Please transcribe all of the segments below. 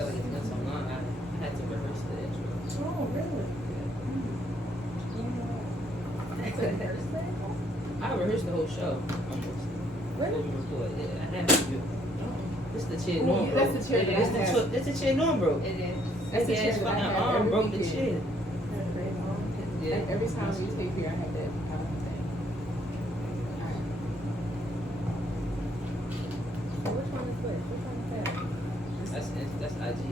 felt like it went so long, I had to rehearse the intro. Oh, really? I rehearsed the whole show almost. Really? Record. Yeah, I had to do it. This the chair Norm broke. That's the chair that I have. That's the chair Norm broke. It is. That's the chair that I fucking have arm every broke the weekend. chair. Yeah. Like every time we take here, I have that thing. Alright. So which one is which? Which one is that? That's IG.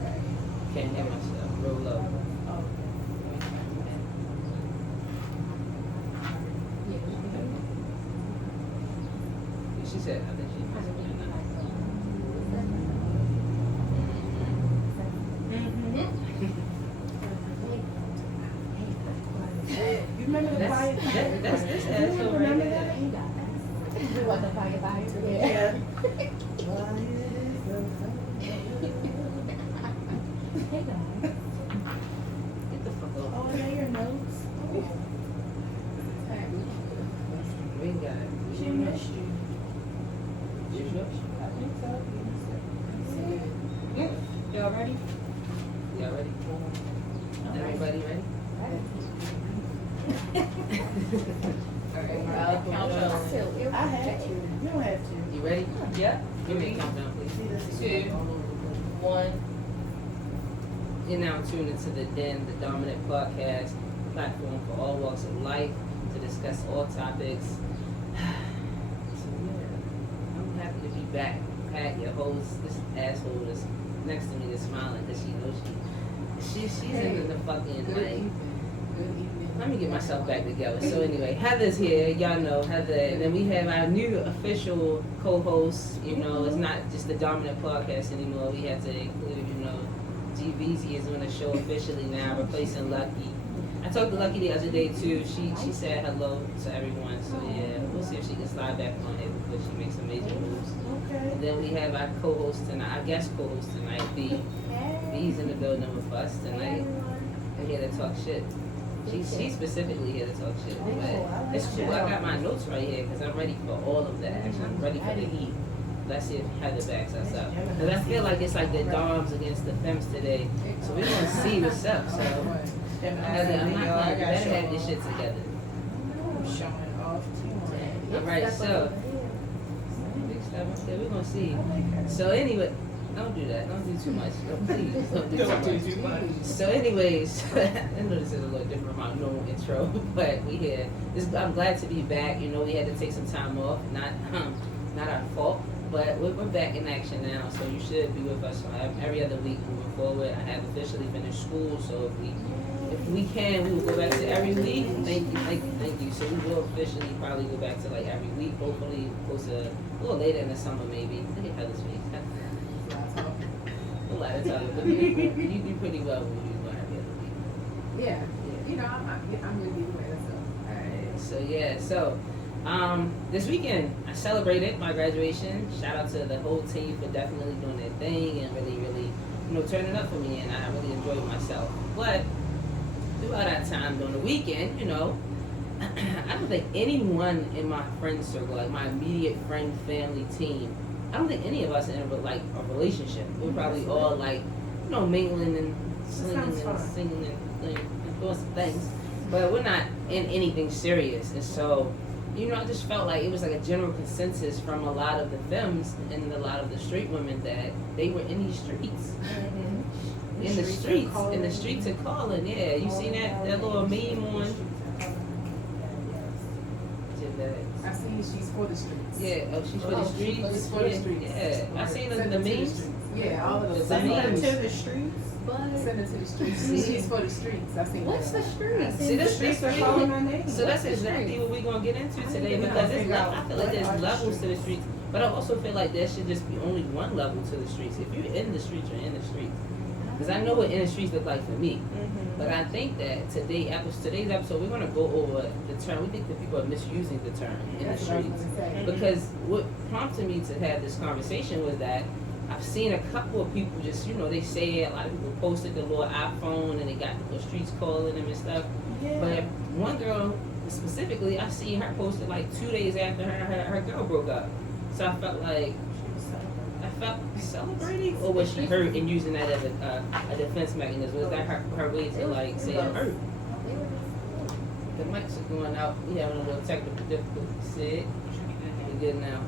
Okay. Can't hear myself. Real low. Oh, okay. Yeah, we can hear you. She said, I think she must have been You remember the fire? That's this asshole right Remember there. that? You want the fire? Yeah. Hey guys. Get the fuck off. Oh, are they your notes? We ain't got it. She missed you. You sure? I think so. Y'all ready? Y'all ready? Everybody ready? Alright, I'll count uh, down. I have to. You don't have to. you ready? Yeah. Give me a countdown, please. See this is 2, 1. You're now tuned into the Den, the dominant podcast platform for all walks of life to discuss all topics. So yeah, I'm happy to be back. Pat, your host, this asshole is next to me, is smiling because she knows she's in the fucking Good like. evening. Good evening. Let me get myself back together. So anyway, Heather's here. Y'all know Heather. And then we have our new official co-host. You know, it's not just the dominant podcast anymore. We had to include, you know, GVZ is on the show officially now, replacing Lucky. I talked to Lucky the other day too. She said hello to everyone. So yeah, we'll see if she can slide back on it before she makes some major moves. Okay. And then we have our co-host tonight, our guest co-host tonight, B. B's in the building with us tonight. We're here to talk shit. She's specifically here to talk shit. But it's cool. I got my notes right here because I'm ready for all of the action. I'm ready for the heat. Let's see if Heather backs us up. Because I feel like it's like the Doms against the Femmes today. So we're going to see what's up. So Heather, I'm not playing. You better have this shit together. Showing off too much. All right, so big stuff. Okay, we're going to see. So anyway, don't do that. Don't do too much. Please don't do too much. So anyways, I know this is a little different from our normal intro, but we here. I'm glad to be back. You know, we had to take some time off. Not our fault, but we're back in action now. So you should be with us every other week moving forward. I have officially finished school, so if we can, we will go back to every week. Thank you. So we will officially probably go back to like every week. Hopefully, close to a little later in the summer, maybe. Look at Heather's face. A lot of time, but you do pretty well when you go every other week. Yeah. You know, I'm really aware of stuff. Alright, so yeah, this weekend I celebrated my graduation. Shout out to the whole team for definitely doing their thing and really, really, you know, turning up for me, and I really enjoyed myself. But throughout that time during the weekend, you know, I don't think anyone in my friend circle, like my immediate friend, family, team, I don't think any of us in a relationship. We're probably all like, you know, mingling and slinging and singing and doing some things, but we're not in anything serious. And so, you know, I just felt like it was like a general consensus from a lot of the femmes and a lot of the straight women that they were in these streets. Mm-hmm. In the streets of calling. Yeah, you seen that little meme on? I seen she's for the streets. Yeah, she's for the streets. She's for the streets. Yeah, I seen the Send it to memes. streets. Yeah, all of those. The memes. To the streets. Send it to the streets. See? She's for the streets. I seen What's the that. streets? See, the streets are calling my name. So that's exactly what we're gonna get into today, because I feel like there's levels to the streets, but I also feel like there should just be only one level to the streets. If you're in the streets, you're in the streets. Because I know what in the streets look like for me. But I think that today's episode, we're gonna go over the term. We think that people are misusing the term in the That's what I was streets. gonna say. Because what prompted me to have this conversation was that I've seen a couple of people just, you know, they say a lot of people posted the little iPhone and they got the streets calling them and stuff. Yeah. But one girl specifically, I seen her posted like 2 days after her girl broke up. So I felt like, I felt celebrating, or was she hurt and using that as a defense mechanism? Was that her way to like say I'm hurt? The mics are going out. We having a little technical difficulty. Sid, we good now.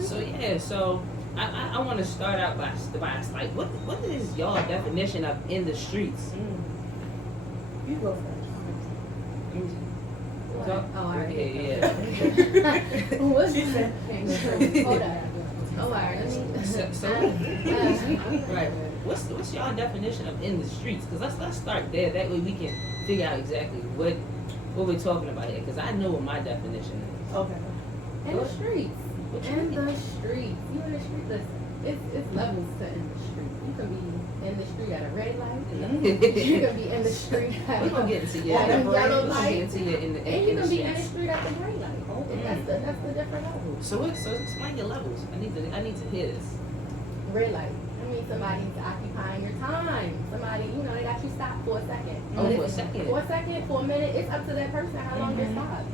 So yeah, so I want to start out by like what is y'all definition of in the streets? You go first. Yeah. What's She said. Hold on. Oh, all right. Let me. So right. What's y'all definition of in the streets? Because let's start there. That way we can figure out exactly what we're talking about here. Because I know what my definition is. Okay. In the streets. What you In mean? the streets. You in the street? Listen, it's levels to in the street. You can be in the street at a red light. You can be in the street at We gonna get into your at a yellow we gonna light. get into your in the And you in can the be in the streets. street at the green light. That's the different levels. So explain your levels. I need to hear this. Red light. I mean, somebody's occupying your time. Somebody, they got you stopped for a second. Oh, And for a it's- second. For a second, for a minute. It's up to that person how long they're stopped.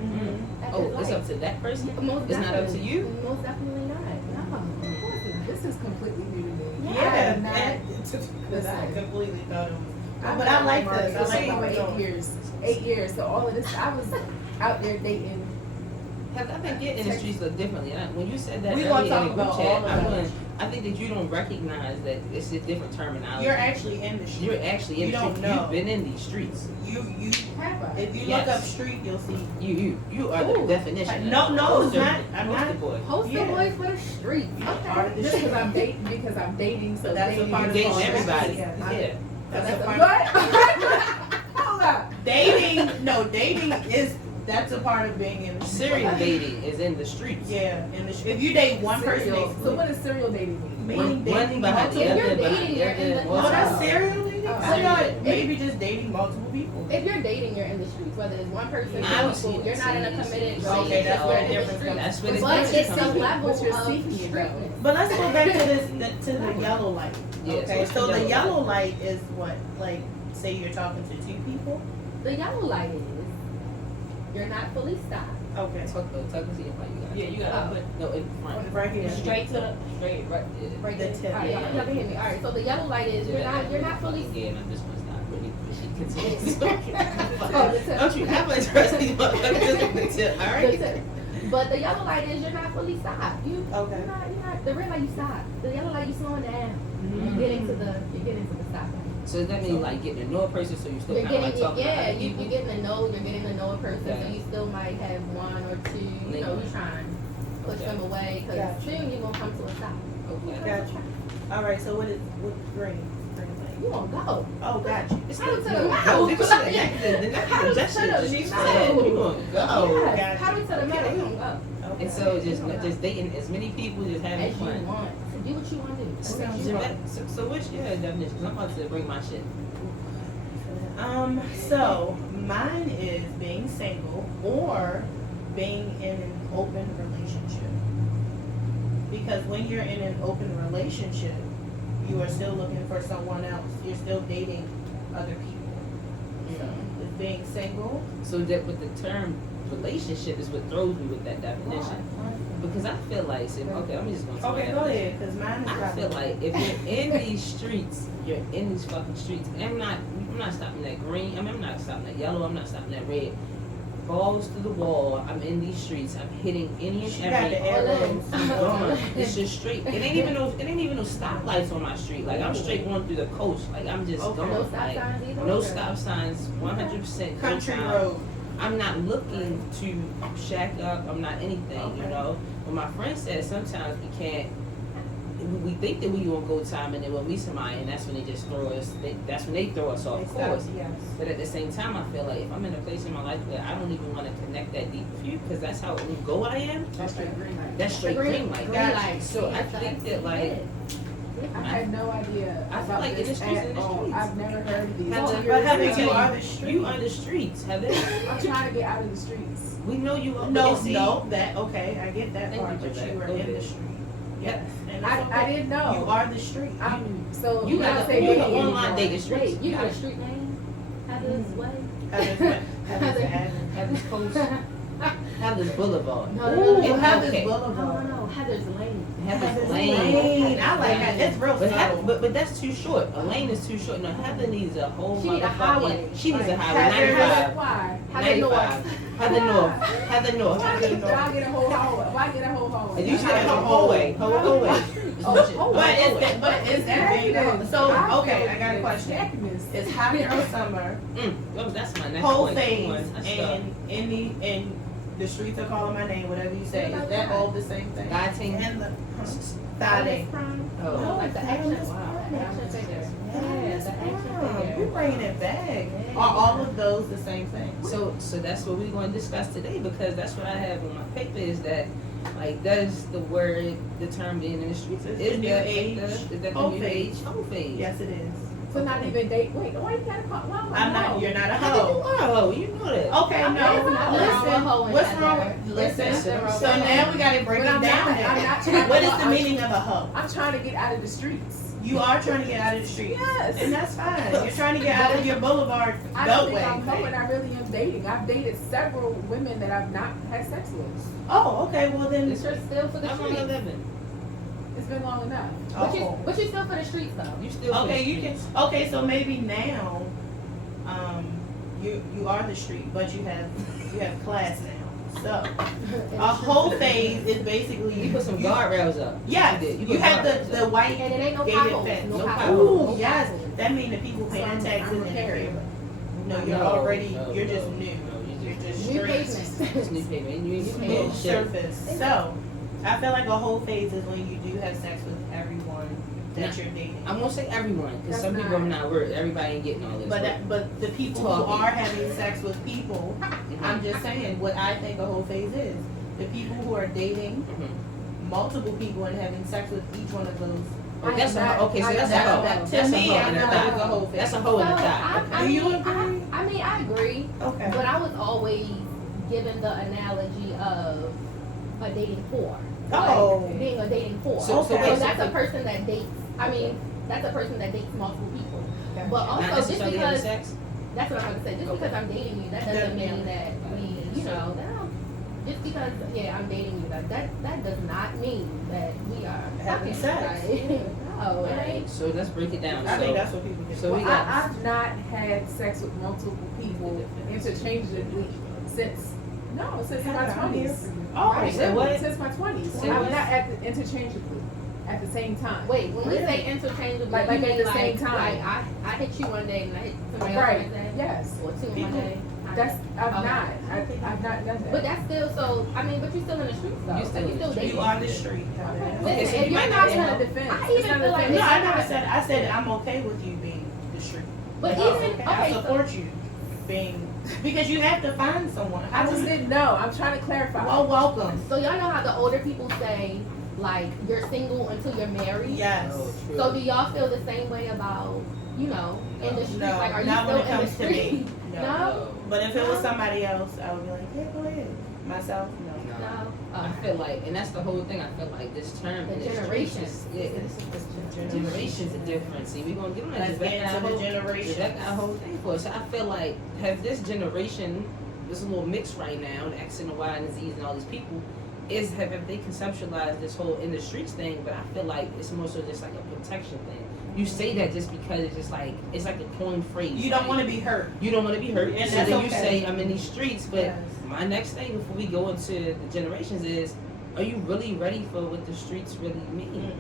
At Oh, the it's light. up to that person. Most It's not up to definitely. you? Most definitely not. No, of course not. This is completely new to me. Yeah, Because I completely thought it was. I've But been I on like the this. I market like for what we're about doing. 8 years. 8 years. So all of this, I was out there dating. Have I been getting in the streets look differently? When you said that We earlier gonna in talk the group about chat, all of those. I think that you don't recognize that it's a different terminology. You're actually in the street. You're actually in You the don't street. know. You've been in these streets. You Have I? if you Yes. look up street, you'll see. You are the Ooh. definition. No, no, it's Poster- not. I'm poster not. boy. Poster Yeah. boys for the streets. Part of the Just street. because I'm dating, so But that's a dating part You're of dating the everybody. Yes. Yeah. That's a part. What? Hold up. Dating, no, dating is that's a part of being in the street. Serial dating is in the streets. Yeah, in the street. If you date one person, Serial. they So what does serial dating mean? meaning One dating behind the multiple. If you're other, dating, behind the you're in other. the- Oh, that's Oh. serial dating. Oh. I thought maybe just dating multiple people. If you're dating, you're in the streets. Whether it's one person, I two was people, you're not in a committed relationship. Okay, that's where the you're in the difference streets. comes. That's where the But difference it's comes a in. level What's your of seeking, though? streetness. But let's go back to to the yellow light. Yeah, Okay, so so what's the the yellow yellow light is what, like, say you're talking to two people. The yellow light is you're not fully stopped. Okay. Tuck to your mic. Yeah, you gotta put No, in front. Right here. straight to the straight. Right. Yeah. Right The there. tip. All right, y'all can hear me. All right, so the yellow light is you're not fully. Yeah, no, this one's not really. She continues. Oh, the tip. Don't you ever trust these motherfuckers with the tip, all The right? tip. But the yellow light is you're not fully stopped. Okay. You're not. The red light you stop. The yellow light you slowing down. Mhm. You're getting to the stop line. So does that mean like getting to know a person so you still You're kind of like getting, talking yeah, about you're people? getting to know a person, so Okay. you still might have one or two, you trying to push Okay. them away, because Gotcha. soon you're going to come to a stop. Okay. Gotcha. All right. So what's green? Green light. You won't go. Oh, gotcha. It's How not to the no, mouth? the How gesture to the just mouth? said you gonna go. Yes, gotcha. how to the metal, you don't go. Okay. And so just dating as many people, just having As you fun. want. So do what you want to do. So, That's what you so, want. so what's your definition? 'Cause I'm about to bring my shit. So mine is being single or being in an open relationship. Because when you're in an open relationship, you are still looking for someone else. You're still dating other people. So it's being single. So that with the term relationship is what throws me with that definition. Because I feel like, okay, I'm just gonna tell Okay, my go definition. ahead, because mine is I right. feel like if you're in these streets, you're in these fucking streets. And I'm not stopping at green. I'm not stopping at yellow. I'm not stopping at red. Balls to the wall. I'm in these streets. I'm hitting any and She got every. the arrows. I'm going. It's just straight. It ain't even no stoplights on my street. Like I'm straight going through the coast. Like I'm just Okay. going. No stop Like, signs either. no stop signs. 100% Country no time. road. I'm not looking to shack up. I'm not anything, you Okay. know. But my friend said sometimes we can't. We think that we gonna go time, and then when we somebody, and that's when they just throw us. That's when they throw us off They stop, course. yes. But at the same time, I feel like if I'm in a place in my life where I don't even want to connect that deep with you, because that's how go I am. That's straight green light. That's straight green light. Green light. So I think that like. I had no idea I feel about like in the this streets, at in the all. streets. I've never heard of these. Heather, But Heather, let me you tell are the street. You are the streets, Heather. I'm trying to get out of the streets. We know you are. No, see, no, that okay. I get that Thank part, you but for that. you were Go in ahead. the street. Yes, and it's I okay. didn't know. You are the street. So You when I got say you dating, got online dating streets. Wait, you got a street name? Heather's way? Heather's Heather's Avenue. Heather's post. Heather's Boulevard. No, Ooh, no, Heather's okay. Boulevard. No, Heather's Lane. Heather's Lane. Lane. I like that. It's real But, subtle. but that's too short. A lane is too short. No, Heather needs a whole She need a motherfucking- highway. She needs a Like, highway. Heather- 95. Why? Heather North. 95. Heather North. Heather North. Why Heather get North. I get a whole hallway? Why get a whole hallway? And you should have a hallway. Hallway. But is that big? So, okay, I got a question. Happiness. It's hot girl summer, Oh, that's my next whole point. phase, Come on, let's go. and the streets are calling my name, whatever you say. Is that all the same thing? Guiding. And the Friday. Oh. No, Like the action. Feminist Wow. Pride. Action figure. Yeah, Yes, the action wow, figure. you're bringing it back. Yeah. Are all of those the same thing? So that's what we're going to discuss today, because that's what I have on my paper is that, like, does the word, the term being in the streets, It's is the new that age is that the whole new age phase. whole phase? Yes, it is. So not even date. Wait, why you gotta call? Why am I I'm not. wrong? You're not a How did you hoe. are a hoe? You know that. Okay, I'm no. not wrong with Listen. hoeing What's either. wrong with? Listen. Listen. So now we got to break But it I'm down. not- then. I'm not trying What to- is the I'm- meaning of a hoe? I'm trying to get out of the streets. You are trying to get out of the street. Yes. And that's fine. You're trying to get out of your boulevard I don't think beltway I'm hoeing. thing. I really am dating. I've dated several women that I've not had sex with. Oh, okay. Well then. But you're still for the How long you streets. living? It's been long enough. But you Oh. still for the streets though. You still for Okay, the you can. streets. Okay, so maybe now, you are the street, but you have class now. So a whole phase is basically You put some guardrails up. Yes, You did. you put have guardrails the up. white And it ain't no gated potholes. fence. No No potholes. Ooh, yes. That means the people paying So I'm taxes in the prepared. area. No, you're No, already. no, You're just no, new. no, You're just New straight. pavement. It's new pavement. And you ain't New smooth Smooth shit. surface. So, I feel like a whole phase is when you do have sex with everyone that Nah. you're dating. I'm gonna say everyone, because That's some people not- I'm not worried. Everybody ain't getting all this. But the people who Talking. are having sex with people, Mhm. I'm just saying what I think a whole phase is. The people who are dating Mhm. multiple people and having sex with each one of those. Oh, that's a hoe. Okay, so I that's a am hoe. not- That- That's to a me, hoe I in the feel like thigh. it's a whole phase. That's a hoe in the So, thigh. I Do you mean, agree? I mean, I agree, Okay. but I was always given the analogy of a dating whore. Oh. Like, being a dating whore. So- so wait, So so that's a person that dates. I mean, that's a person that dates multiple people. Gotcha. But Not also, just necessarily having because sex. that's what I'm going to say. Just Okay. because I'm dating you, that doesn't Doesn't mean mean- that we, you know, that just because I'm dating you, that does not mean that we are Having fucking, sex. right? No, it ain't. So let's break it down. I think So that's what people get. so we wrong. got- I've not had sex with multiple people interchangeably since since my Heather, I'm here 20s. for you. Oh, Right, say what? Since my 20s. Say I'm what? not interchangeably at the same time. Wait, when we Really? say interchangeably, Like you at mean the same like, time. Like I hit you one day and I hit somebody else Right. one day, Yes. or two People- one day. That's I've Okay. not. I've not done that. But that's still so. I mean, but you're still in the streets though. You still in the still streets. dating. You are the street. Okay, Okay, so if you you're might not not it's be in not a the- defense. I It's even not a feel like No, defense. I never said. I said I'm okay with you being the street. But Like, even I okay, so support you being because you have to find someone. I just didn't know. I'm trying to clarify. Well, welcome. so y'all know how the older people say like you're single until you're married. Yes. Oh, true. So do y'all feel the same way about in the street? No, Like, are you not still when it in the comes to me. street? No. But if it was somebody else, I would be like, yeah, go ahead. Myself, no. No. I feel like, and that's the whole thing. I feel like this term, The in streets generations. is- yeah, generations are different. See, we gonna get on that. Let's Just get back into our the whole- generation. That got a whole thing for us. So I feel like have this generation, this a little mix right now, the X and the Y and the Z's and all these people, have they conceptualized this whole in the streets thing? But I feel like it's more so just like a protection thing. You say that just because it's just like it's like a coined phrase. You don't like, want to be hurt. You don't want to be hurt. And So that's then you okay. say I'm in these streets. But Yes. my next thing before we go into the generations is, are you really ready for what the streets really mean?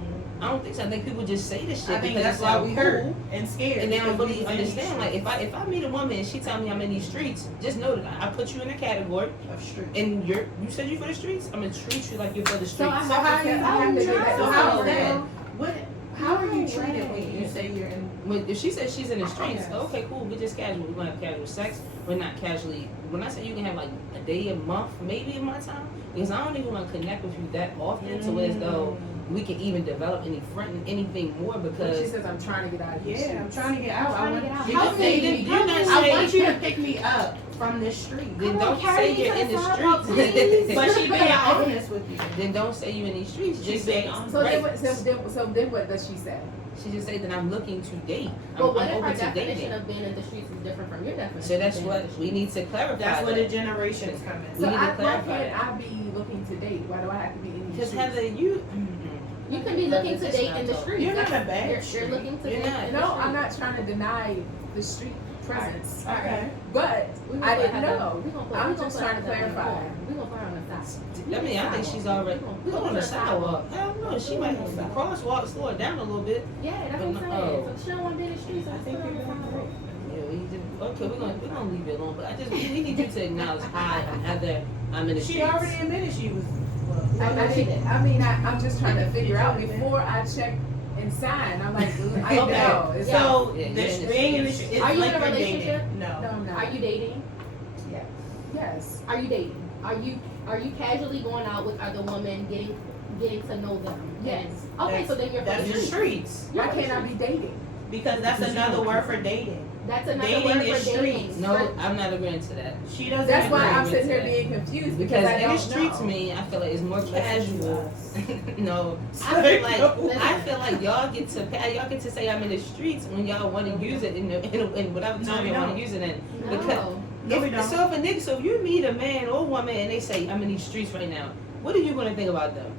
I don't think so. I think people just say this shit I think because that's it why sounds we cool, hurt and scared. and they don't because we really was in these understand. Like if I meet a woman and she tell me I'm in these streets, just know that I put you in a category, of street. and you said you for the streets. I'm gonna treat you like you're for the So streets. So how you? I have to get that. So how is that? No. What? How are you No treated way. when you say you're in? When, if she says she's in the streets, Yes. okay, cool. We're just casual. We're gonna have casual sex. We're not casually. When I say you can have like a day, a month, maybe in my time, because I don't even want to connect with you that often, to as though we can even develop anything more. When she Because says I'm trying to get out of here. Yeah, I'm trying to get out. I Trying to want get out. you How to say many- that. how many- I want you to pick me up from this street. Then Come on, don't carry say me you're to in the the sidewalk, streets. please. But she being honest with you. Then don't say you in these streets. She's Just say being honest. So right. then what does she say? She just say that I'm looking to date. But what I'm if open her to definition dating. of being in the streets is different from your definition? So that's of being in what the we streets? need to clarify. That's where the that. generations come in. We So need to why clarify can't that. I be looking to date? Why do I have to be in these Because streets? Heather, you. You can be looking to That's date not in the talk. streets. You're not That's- a bad You're street. looking to You're date not. in the No, streets. I'm not trying to deny the street presence. Okay. But We gonna I put didn't Heather- know. we gonna put- I'm we gonna just put trying to Heather on the clarify. corner. We gonna put her on the side. I mean, I think she's already. We Put on gonna the put her sidewalk. Hell no, she might on the sidewalk. crosswalk, slow it down a little bit. Yeah, that's But what I'm no- saying. oh. So she don't want to be in the streets. So I think put her you're on the doing sidewalk. Yeah, okay, we're gonna leave it alone. But we need you to acknowledge hi, I'm Heather. I'm in the She streets. already admitted she was. I'm just trying to figure out before I check and sign. I'm like, I Okay. know. It's So Yeah, this you're in the being in the streets. is Are you like in a you're dating. relationship? No. no. Are you dating? Yes. Are you dating? Are you casually going out with other women, getting to know them? Yes. Okay, so then you're That's from the the streets. streets. Why can't I be dating? Because that's Because you another don't- word for dating. That's another Dating word is for dating. streets. No, I'm not agreeing to that. She doesn't. That's why agree I'm with sitting here that. being confused Because I in don't the streets, know. me, I feel like it's more Listen to casual. us. No, I feel like y'all get to say I'm in the streets when y'all want to use it in whatever No, time we you want don't. to use it in. No. Because No, we don't. so if you meet a man or woman and they say I'm in these streets right now, what are you gonna think about them?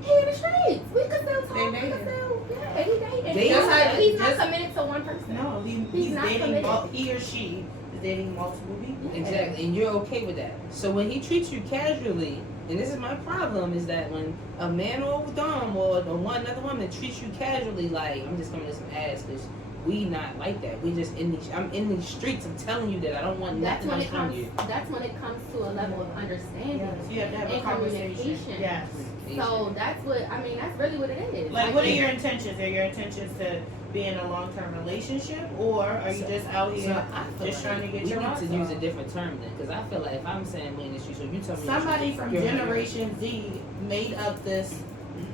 He in the streets. We can still talk. They We dating. can still, yeah, he dating. Dating? He's not Just- committed to one person. No, He's he's not dating. committed. He or she is dating multiple people. Exactly, and you're okay with that. So when he treats you casually, and this is my problem, is that when a man or a dom or another woman treats you casually, like I'm just coming to some ass, because we not like that. We just I'm in these streets. I'm telling you that I don't want That's nothing when else it from comes. you. That's when it comes to a level of understanding. Yes, you have to have a And conversation. communication. Yes. So that's what I mean. That's really what it is. Like, what are your intentions? Are your intentions to be in a long-term relationship, or are you just out So here I feel just like trying to get we your need rocks to use a off? different term then, because I feel like if I'm saying we in the streets, so you tell me Somebody from you're Generation Z made up this.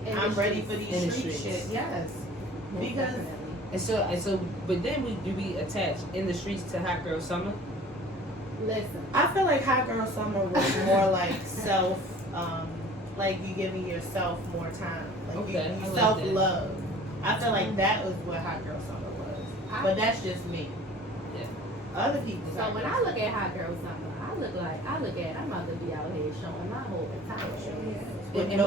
In the I'm ready streets. for In these the street streets. shit. Yes. Most Because definitely. And so, but then we attach in the streets to Hot Girl Summer. Listen. I feel like Hot Girl Summer was more like self, like you giving yourself more time, like Okay, I you like self love. I feel like that was what Hot Girl Summer was, but that's just me. Yeah. Other people. So when I look at Hot Girl Summer, I look at I'm about to be out here showing my whole entire show. And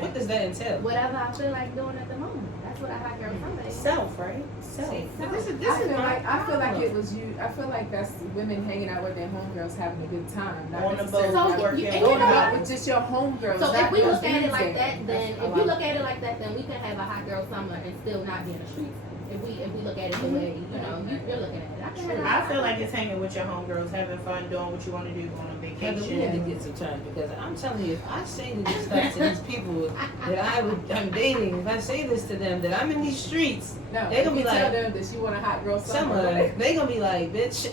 what does that entail? Whatever I feel like doing at the moment. That's what a Hot Girl Summer is. Self, right? Self. See, No, this is I feel like problem. it was you. I feel like that's women hanging out with their homegirls having a good time, not On the necessarily boat, So, working. you- and you going know out what? with just your homegirls. So if not we your look at it dudes like there. that, then That's if a you lot. look at it like that, then we can have a Hot Girl Summer and still not be in the streets. If we look at it the way you're looking at it, I can have a I feel like it's hanging with your homegirls, having fun, doing what you want to do, going on Heather, we need to vacation. get some time, because I'm telling you, if I say this stuff to these people that I'm dating, if I say this to them that I'm in these streets, No, they gonna if be you like- tell them that she want a hot girl summer. summer, they gonna be like, bitch,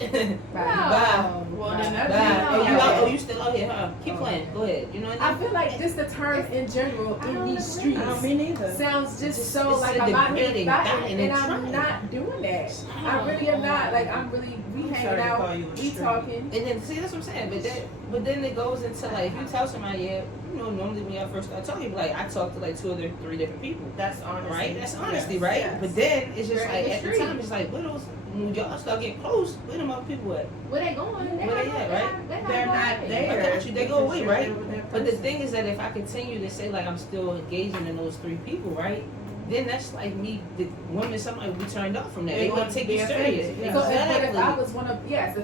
bye. Well, Bye. then Bye. that's Oh, you Yeah. out? Oh, you still out here, huh? Keep Oh. playing. Go ahead. You know what I I mean? feel like just the term in general I in don't these agree. I don't streets mean neither. sounds just It's so like a I'm out here degrading, fighting, dying, and and I'm trying. not doing that. I really am not. Like I'm really we I'm hanging sorry to out, call you a we street. talking. And then see, that's what I'm saying. But then it goes into like, if you tell somebody, yeah, you know, normally when y'all first start talking, you be like, I talk to like 2 or 3 different people. That's honesty. Right? That's honesty, Yes. right? Yes. But then it's just You're in like the at the street. time, it's like, where those when y'all start getting close, where them other people at? Where they going? Where they at, right? They're not there. I got you. They go away, Because right? you're with that But the person. thing is that if I continue to say like I'm still engaging in those 3 people, right? Then that's like me, the women, somebody will be turned off from that. They They gonna wouldn't take be you serious. offended, yeah. So but if Exactly.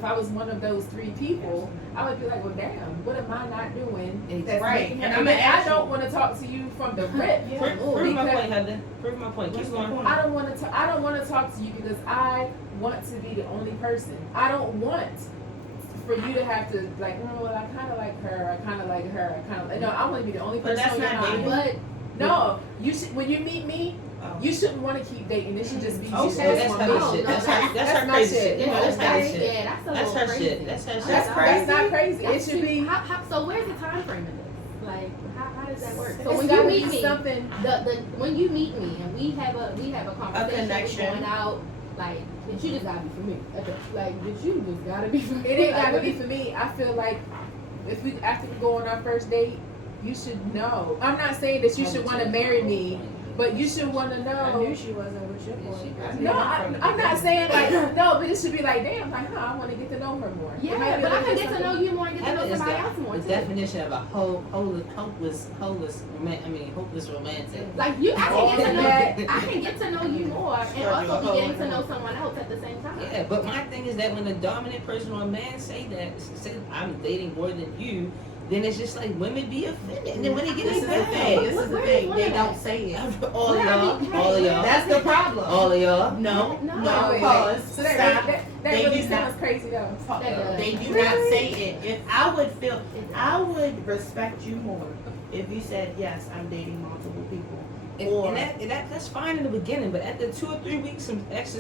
I was one of those 3 people, I would be like, well, damn, what am I not doing? That's Right. making And her- I'm gonna I ask don't you- want to talk to you from the rip. Prove my because- point, Heather. Prove my point. What's Keep the going. point? I don't want to. I don't want to talk to you because I want to be the only person. I don't want for you to have to like. Oh, well, I kind of like her. I kind of like her. I kind of. No, I want to be the only But person. that's on your not mind. dating. But No, you should. When you meet me, Oh. you shouldn't want to keep dating. It should just be. Okay. you So should that's just Heather want no, me. shit. no, That's that's- her my crazy shit. shit. You know, yeah, that's Heather shit. yeah, that's a That's little her crazy. shit. That's her shit. That's That's not crazy. It That's should be. so where's the time frame in this? Like how does that work? So It's when gotta you meet be me, something. the when you meet me and we have a conversation, connection. we're going out, Like, bitch, you just gotta be for me. Like, bitch, you just gotta be for me. It ain't Like, gotta what be is- for me. I feel like after we go on our first date, you should know. I'm not saying that you should want to marry me, but you should want to I know. knew she wasn't with your boy. I knew No, that from the I'm not beginning. saying like no, but it should be like, damn, like, I want to get to know her more. It might Yeah, be but a I little can get to know something- you more and get to know Heaven is somebody else more the too. definition of a hopeless romantic. Like you, I can get to know. that. I can get to know you more and Start also your be getting whole- to know someone else at the same time. Yeah, but my thing is that when a dominant person or a man say I'm dating more than you, then it's just like women be offended. And then when they get This is the thing. This is the thing. They don't say it. all of y'all, That's the problem. all of y'all. No, No. no, Wait, pause. So that Stop. that They really do not- sounds crazy though. They do not say it. If I would respect you more if you said, yes, I'm dating multiple people. And that's fine in the beginning, but after 2 or 3 weeks, after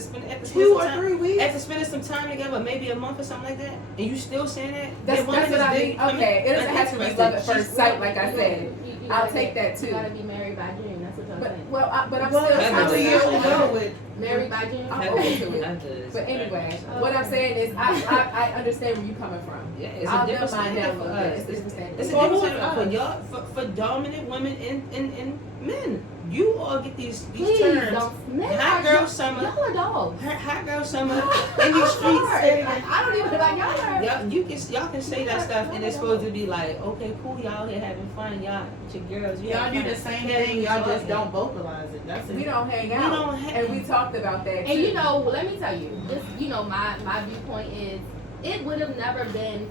spending some time together, maybe a month or something like that, and you still saying that? That's then women what I is mean. big- I mean, Okay, it doesn't I'm have to be interested. love at first sight, like I said. You I'll gotta take get- that too. You gotta be married by June. That's what y'all But saying. but I'm Well, still. That's how do what you I'm know it? Married by June. I'm open to it. After- But anyway, what I'm saying is, I understand where you're coming from. Yeah, it's I'll a different dumb mine down a standard for little bit. us. It's a different standard. It's a Well, different who is standard for us? y'all, for dominant women and men. You all get these Please terms. don't. Men Hot are girl just- summer. Y'all are dogs. Hot girl summer in these streets. Like, I don't even like y'all are. Y'all can say that stuff and it's supposed to be like, okay, cool, y'all here having fun, y'all with your girls. Y'all do the same thing. Y'all just don't vocalize it. That's it. We don't hang We out, don't hang- and we talked about that. And too. you know, let me tell you, this, you know, my viewpoint is, it would have never been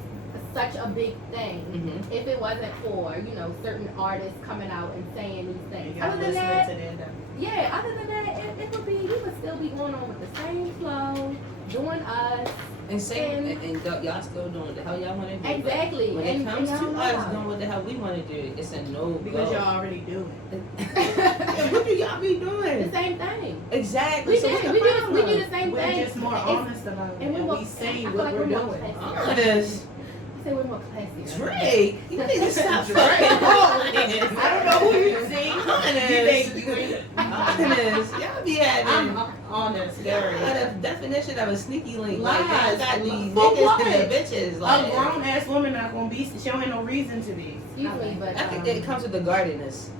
such a big thing Mhm. if it wasn't for, you know, certain artists coming out and saying these You things. gotta Other than listen that, to their demo. yeah, other than that, it would be, we would still be going on with the same flow, doing us. And y'all still doing what the hell y'all want to do. But Exactly. when and, it comes and to y'all know us how. doing what the hell we want to do, it's a no Because go. y'all already do it. What do y'all be The doing? same thing. Exactly. We So what's did. the We do problem? the same We're thing. just more It's- honest about it. and And we're we more- say I feel what like we're we're more doing. classy. Honest. I say we're more classy. Drake, you need to stop Drake. fucking I don't know who you see. Honest. You think you ain't Honest. Y'all be having I'm honest, y'all very. got a definition of a sneaky link. Like y'all Lies. got these For niggas what? to the bitches. Like A grown ass woman not gonna be. She don't have no reason to be. Excuse me, but I think that it comes with the guardedness.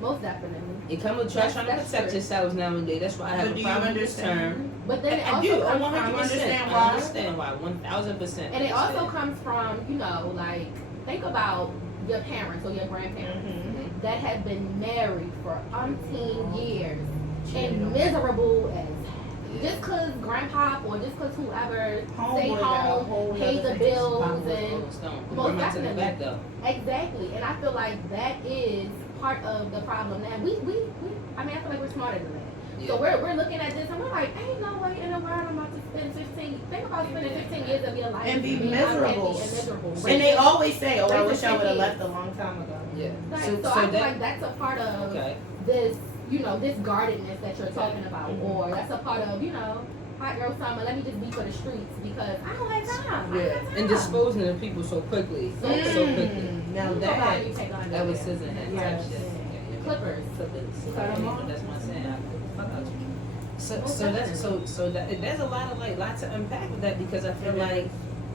most definitely. It comes with trying to That's protect true. yourselves nowadays. That's why I have But a do you problem with this term. understand? But then it I also do. I comes 100%. from, understand I why. understand why. 1000%. and it also comes from, you know, like, think about your parents or your grandparents Mm-hmm. that have been married for umpteen years and miserable as just cause grandpa or just cause whoever stay Homeboy got a home, whole pay other the thing. bills and Most most to the definitely. back though. exactly. And I feel like that is part of the problem. Now we I mean, I feel like we're smarter than that. So we're looking at this and we're like, ain't no way in the world I'm about to spend 15. Think about spending 15 years of your life And be being miserable. unhappy and miserable. And they always say, "Oh, I Raising wish I would have kids. left a long time ago." Yeah. Like, So so I feel that like that's a part of okay. this, you know, this guardedness that you're talking about, or that's a part of, you know, hot girl summer. Let me just be for the streets because I don't have time. I Yeah. don't have And time. disposing of people so quickly. So quickly. Now You go that buy, you take on That was that. scissor hand type Yes. shit. Yeah. Clippers. Clippers. Cut 'em off. That's what I'm saying. I put the fuck out you. So Most that there's a lot to unpack with that because I feel like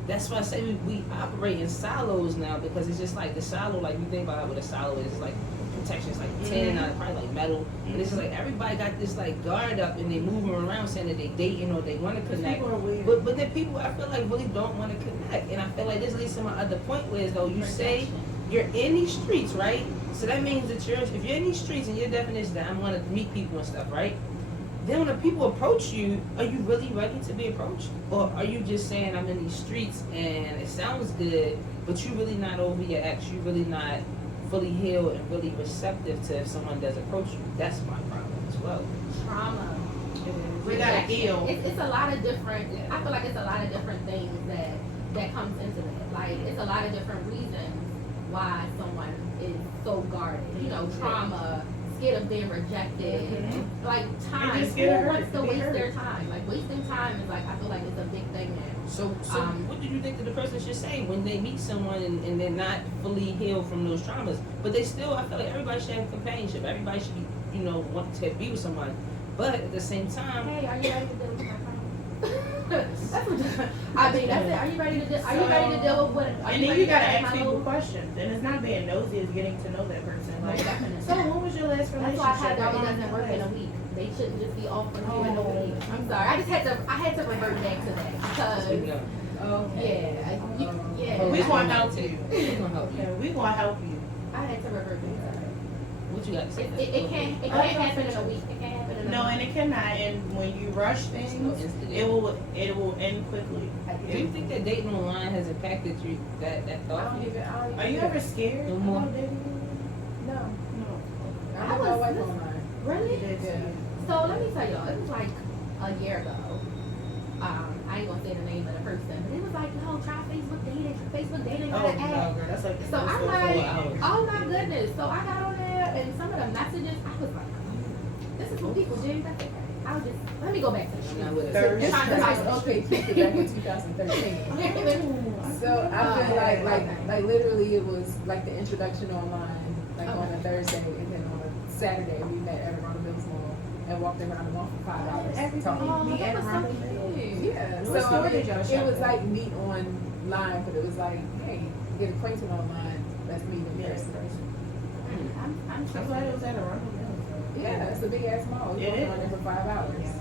that's why I say we operate in silos now because it's just like the silo, like you think about what a silo is, it's like protection, it's like tin, probably like metal, and it's just like everybody got this like guard up and they moving around saying that they dating or they want to connect. people are weird. But then people I feel like really don't want to connect, and I feel like this leads to my other point, where is though you say you're in these streets, right? So that means that if you're in these streets and your definition that I'm gonna meet people and stuff, right? Then when the people approach you, are you really ready to be approached? Or are you just saying I'm in these streets and it sounds good, but you really not over your ex, you really not fully healed and really receptive to if someone does approach you? That's my problem as well. Trauma. we gotta rejection. heal. It's a lot of different. I feel like it's a lot of different things that comes into that. Like it's a lot of different reasons why someone is so guarded. You know, trauma, scared of being rejected, like time. just Who scared of wants to to be waste hurt. their time? Like wasting time is like I feel like it's a big thing now. So what do you think that the person should say when they meet someone and they're not fully healed from those traumas? But they still, I feel like everybody should have companionship. Everybody should, want to be with someone. But at the same time, Hey, are you ready to deal with my trauma? That's what, I mean, that's it. Are you ready to deal with what? And then you gotta ask people questions, and it's not being nosy, it's getting to know that person. Like, so when was your last That's relationship? why I had How it long doesn't did work it in a last? week. They shouldn't just be off for you in a week. I'm sorry. I had to revert back to that because yeah. We gonna help you. We gonna help you. Yeah, we gonna help you. I had to revert back to that. What you got to say? It can't happen in a week. It can't happen in a No, month. and it cannot. And when you rush things, it will end quickly. Do you think that dating online has impacted you? That I thought? don't even. Are you ever scared No more. about dating? No. No. I met my wife online. Really? Yeah. So let me tell y'all, it was like a year ago. I ain't gonna say the name of the person, but it was like, yo, try Facebook dating. Facebook dating got Oh, an no, app. girl, that's like So I'm for like, 4 hours. oh my goodness. So I got on there and some of the messages, I was like, this is what people do. That's okay. I'll just, let me go back to the I'm street. not with Third. it. It's Trying to nice. find- Okay, keep it back in 2013. So I feel like literally it was like the introduction online, like on a Thursday, and then on a Saturday we met at Ronald Mills Mall and walked around the mall for 5 hours. talking. Oh, Me that and was so Ronald cute. Yeah, What so store I mean, did y'all it shop was at? like meet online, but it was like, hey, get acquainted online, let's meet in Yes. person. I'm I'm glad it was at a Ronald Mills. Yeah, it's a big ass mall. We It walked is. around there for 5 hours. Did y'all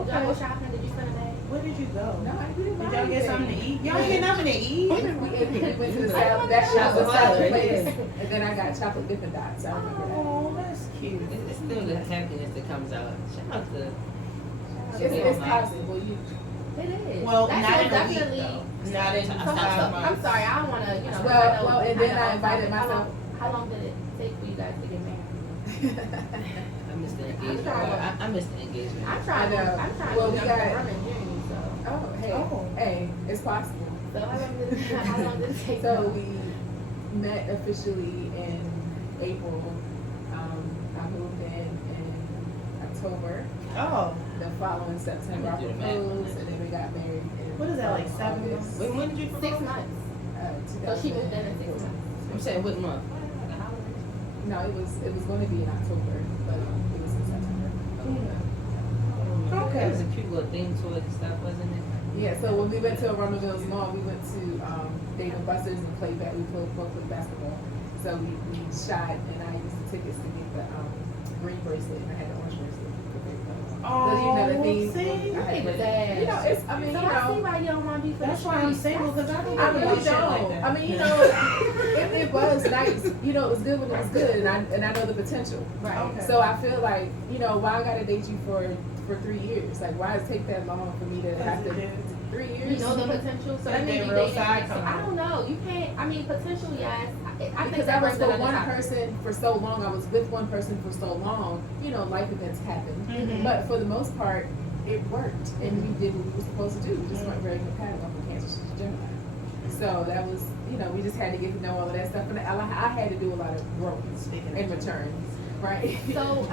Okay. go shopping? Did you spend a day? Where did you go? No, I didn't buy Did y'all get something to anything. eat? Y'all ain't get nothing to eat? We went to the I salad, don't that know. shop was salad Right place, there. and then I got chocolate Dippin' Dots. I remember that. Oh, that's cute. It's still the happiness that comes out. Shout out to. It's possible. You It is. Well, That's not so in a week definitely. though. Not in So- 5 I'm months. sorry, I don't want to, you know. Well, I know well, and we're then kinda I off invited topic. myself. How long did it take for you guys to get married? I missed the engagement. trying I missed the engagement. I'm trying. I know. I'm trying Well, to we jump got- the rum in June, so. Oh, hey, Oh. hey, it's possible. So how long did it take? So we met officially in April. I moved in October. Oh, The following September, I I'm gonna do the math on proposed, that. and then we got married. In, What is that, like 7 August, months? When did you propose? 6 months. So she moved in 6 months. I'm saying what month? No, it was going to be in October, but it was in September. Okay. It was a cute little theme to it and stuff, wasn't it? Yeah, so when we went to Ronald Mills Mall, we went to Dave and Buster's and played we both played basketball. So we shot, and I used the tickets to get the green bracelet, and I had the orange bracelet. Oh, you know, the theme. see? I had Look at the- that. You know, it's, I mean, So you I see know, why you don't want to be for That's the why I'm streets. single, because I don't I do really shit like don't. that. I mean, you know, it was nice. You know, it was good when it was good, and I know the potential. Right. Okay. So I feel like, you know, why I gotta date you for 3 years? Like, why does it take that long for me to have to 3 You years? know the potential, so that Like means that you real dating. side So come I out. don't know. You can't. I mean, potential, yes. I think Because that I was brings with another one topic. person for so long, I was with one person for so long, you know, life events happen. Mhm. But for the most part, it worked, and we did what we were supposed to do. We just weren't very compatible for Cancer, she's a Gemini. So that was, you know, we just had to get to know all of that stuff, and I had to do a lot of growth Speaking in of return, right? So,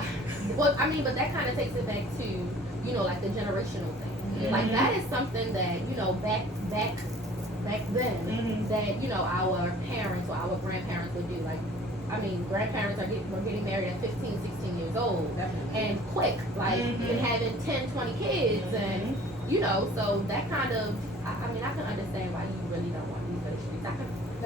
well, I mean, but that kind of takes it back to, you know, like the generational thing. Mhm. Like that is something that, you know, back then, Mhm. that, you know, our parents or our grandparents would do. Like, I mean, grandparents were getting married at 15, 16 years old Definitely. and quick, like, Mhm. and having 10, 20 kids, and, you know, so that kind of, I mean, I can understand why you really don't want to be for the streets. I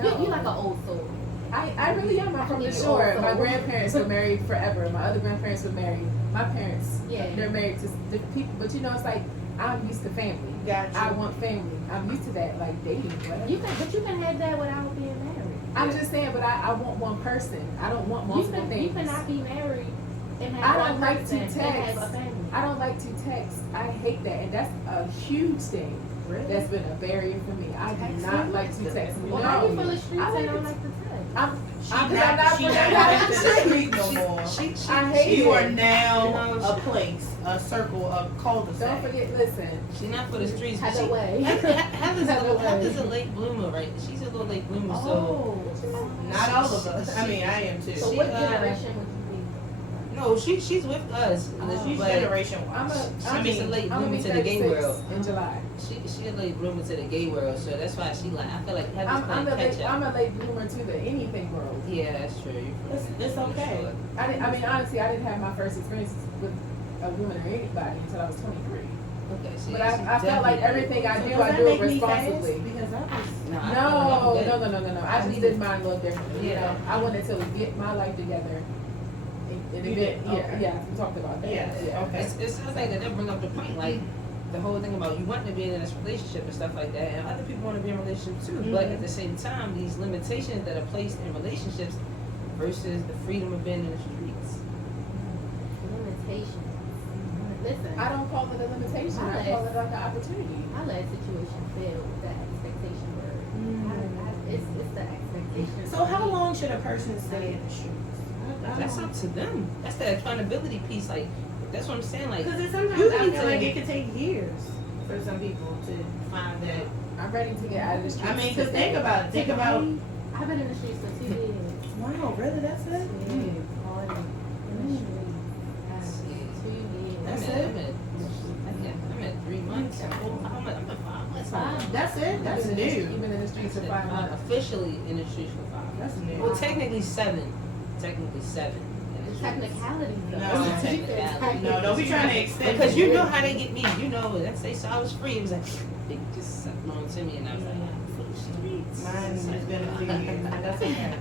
can, you like an old soul. I really am. I'm from the shore. My grandparents were married forever. My other grandparents were married. My parents, Yeah. they're married to different people. But you know, it's like, I'm used to family. Gotcha. I want family. I'm used to that, like dating, whatever. But you can have that without being married. I'm just saying, but I want one person. I don't want multiple You things. cannot be married and I have don't one like person to and text. have a family. I don't like to text. I hate that, and that's a huge thing. Really? That's been a barrier for me. I do Texting? not like to text. Well, how you No. feel the streets I like and don't it. like to text? I'm She I'm not not in the the street no more. I hate You it. are now You know, a place, a circle, a Don't cul-de-sac. forget, listen. She's not for the streets. but Either she- way. Heather's a late bloomer, right? She's a little late bloomer, so Oh, not all of us. I mean, I am too. So She, what uh, generation would you no, she's with us. She's but generation I'm wise. I'm just a late I'm bloomer be to the gay 36 world. in July. She a late bloomer to the gay world, so that's why she like. I feel like Heather's I'm playing catch up. a late bloomer to the anything world. Yeah, that's true. It's okay. I mean, honestly, I didn't have my first experiences with a woman or anybody until I was 23. Okay, see, But I felt like everything I So do, does I that do make it me fast? responsibly. Because I was. No, I No. feel like I'm good. I just did mine a little differently. You Yeah. know, I wanted to get my life together. And You then, did? Okay. yeah, we talked about that. Yes, Yeah. okay. It's something that they bring up the point, like the whole thing about you wanting to be in this relationship and stuff like that, and other people want to be in a relationship too. But Mhm. at the same time, these limitations that are placed in relationships versus the freedom of being in the streets. Limitations. Listen, I don't call it a limitation. I call it like an opportunity. I let situation fail with that expectation word. It's the expectation. So how long should a person stay in the streets? That's up to them. That's the accountability piece. Like that's what I'm saying. Like Because sometimes you I need feel to- like it could take years for some people to find that. I'm ready to get out of the streets. I mean, because think about it. Think about. I've been in the streets for 2 years. Wow, really? That's it? Already in the streets. 2 years. That's I'm at 3 months. I'm at 5 months. That's it? That's You've new. been in the streets for 5 I'm months. officially in the streets for 5 months. That's new. Well, technically 7. Technically 7. in the The streets. technicality. No. It's a technicality. No, don't be trying to extend Because it. you know how they get me. You know, that's they saw I was free. It was like they just sucked on to me, and I was like, I'm for the streets. Mine has been a few years, but that's okay.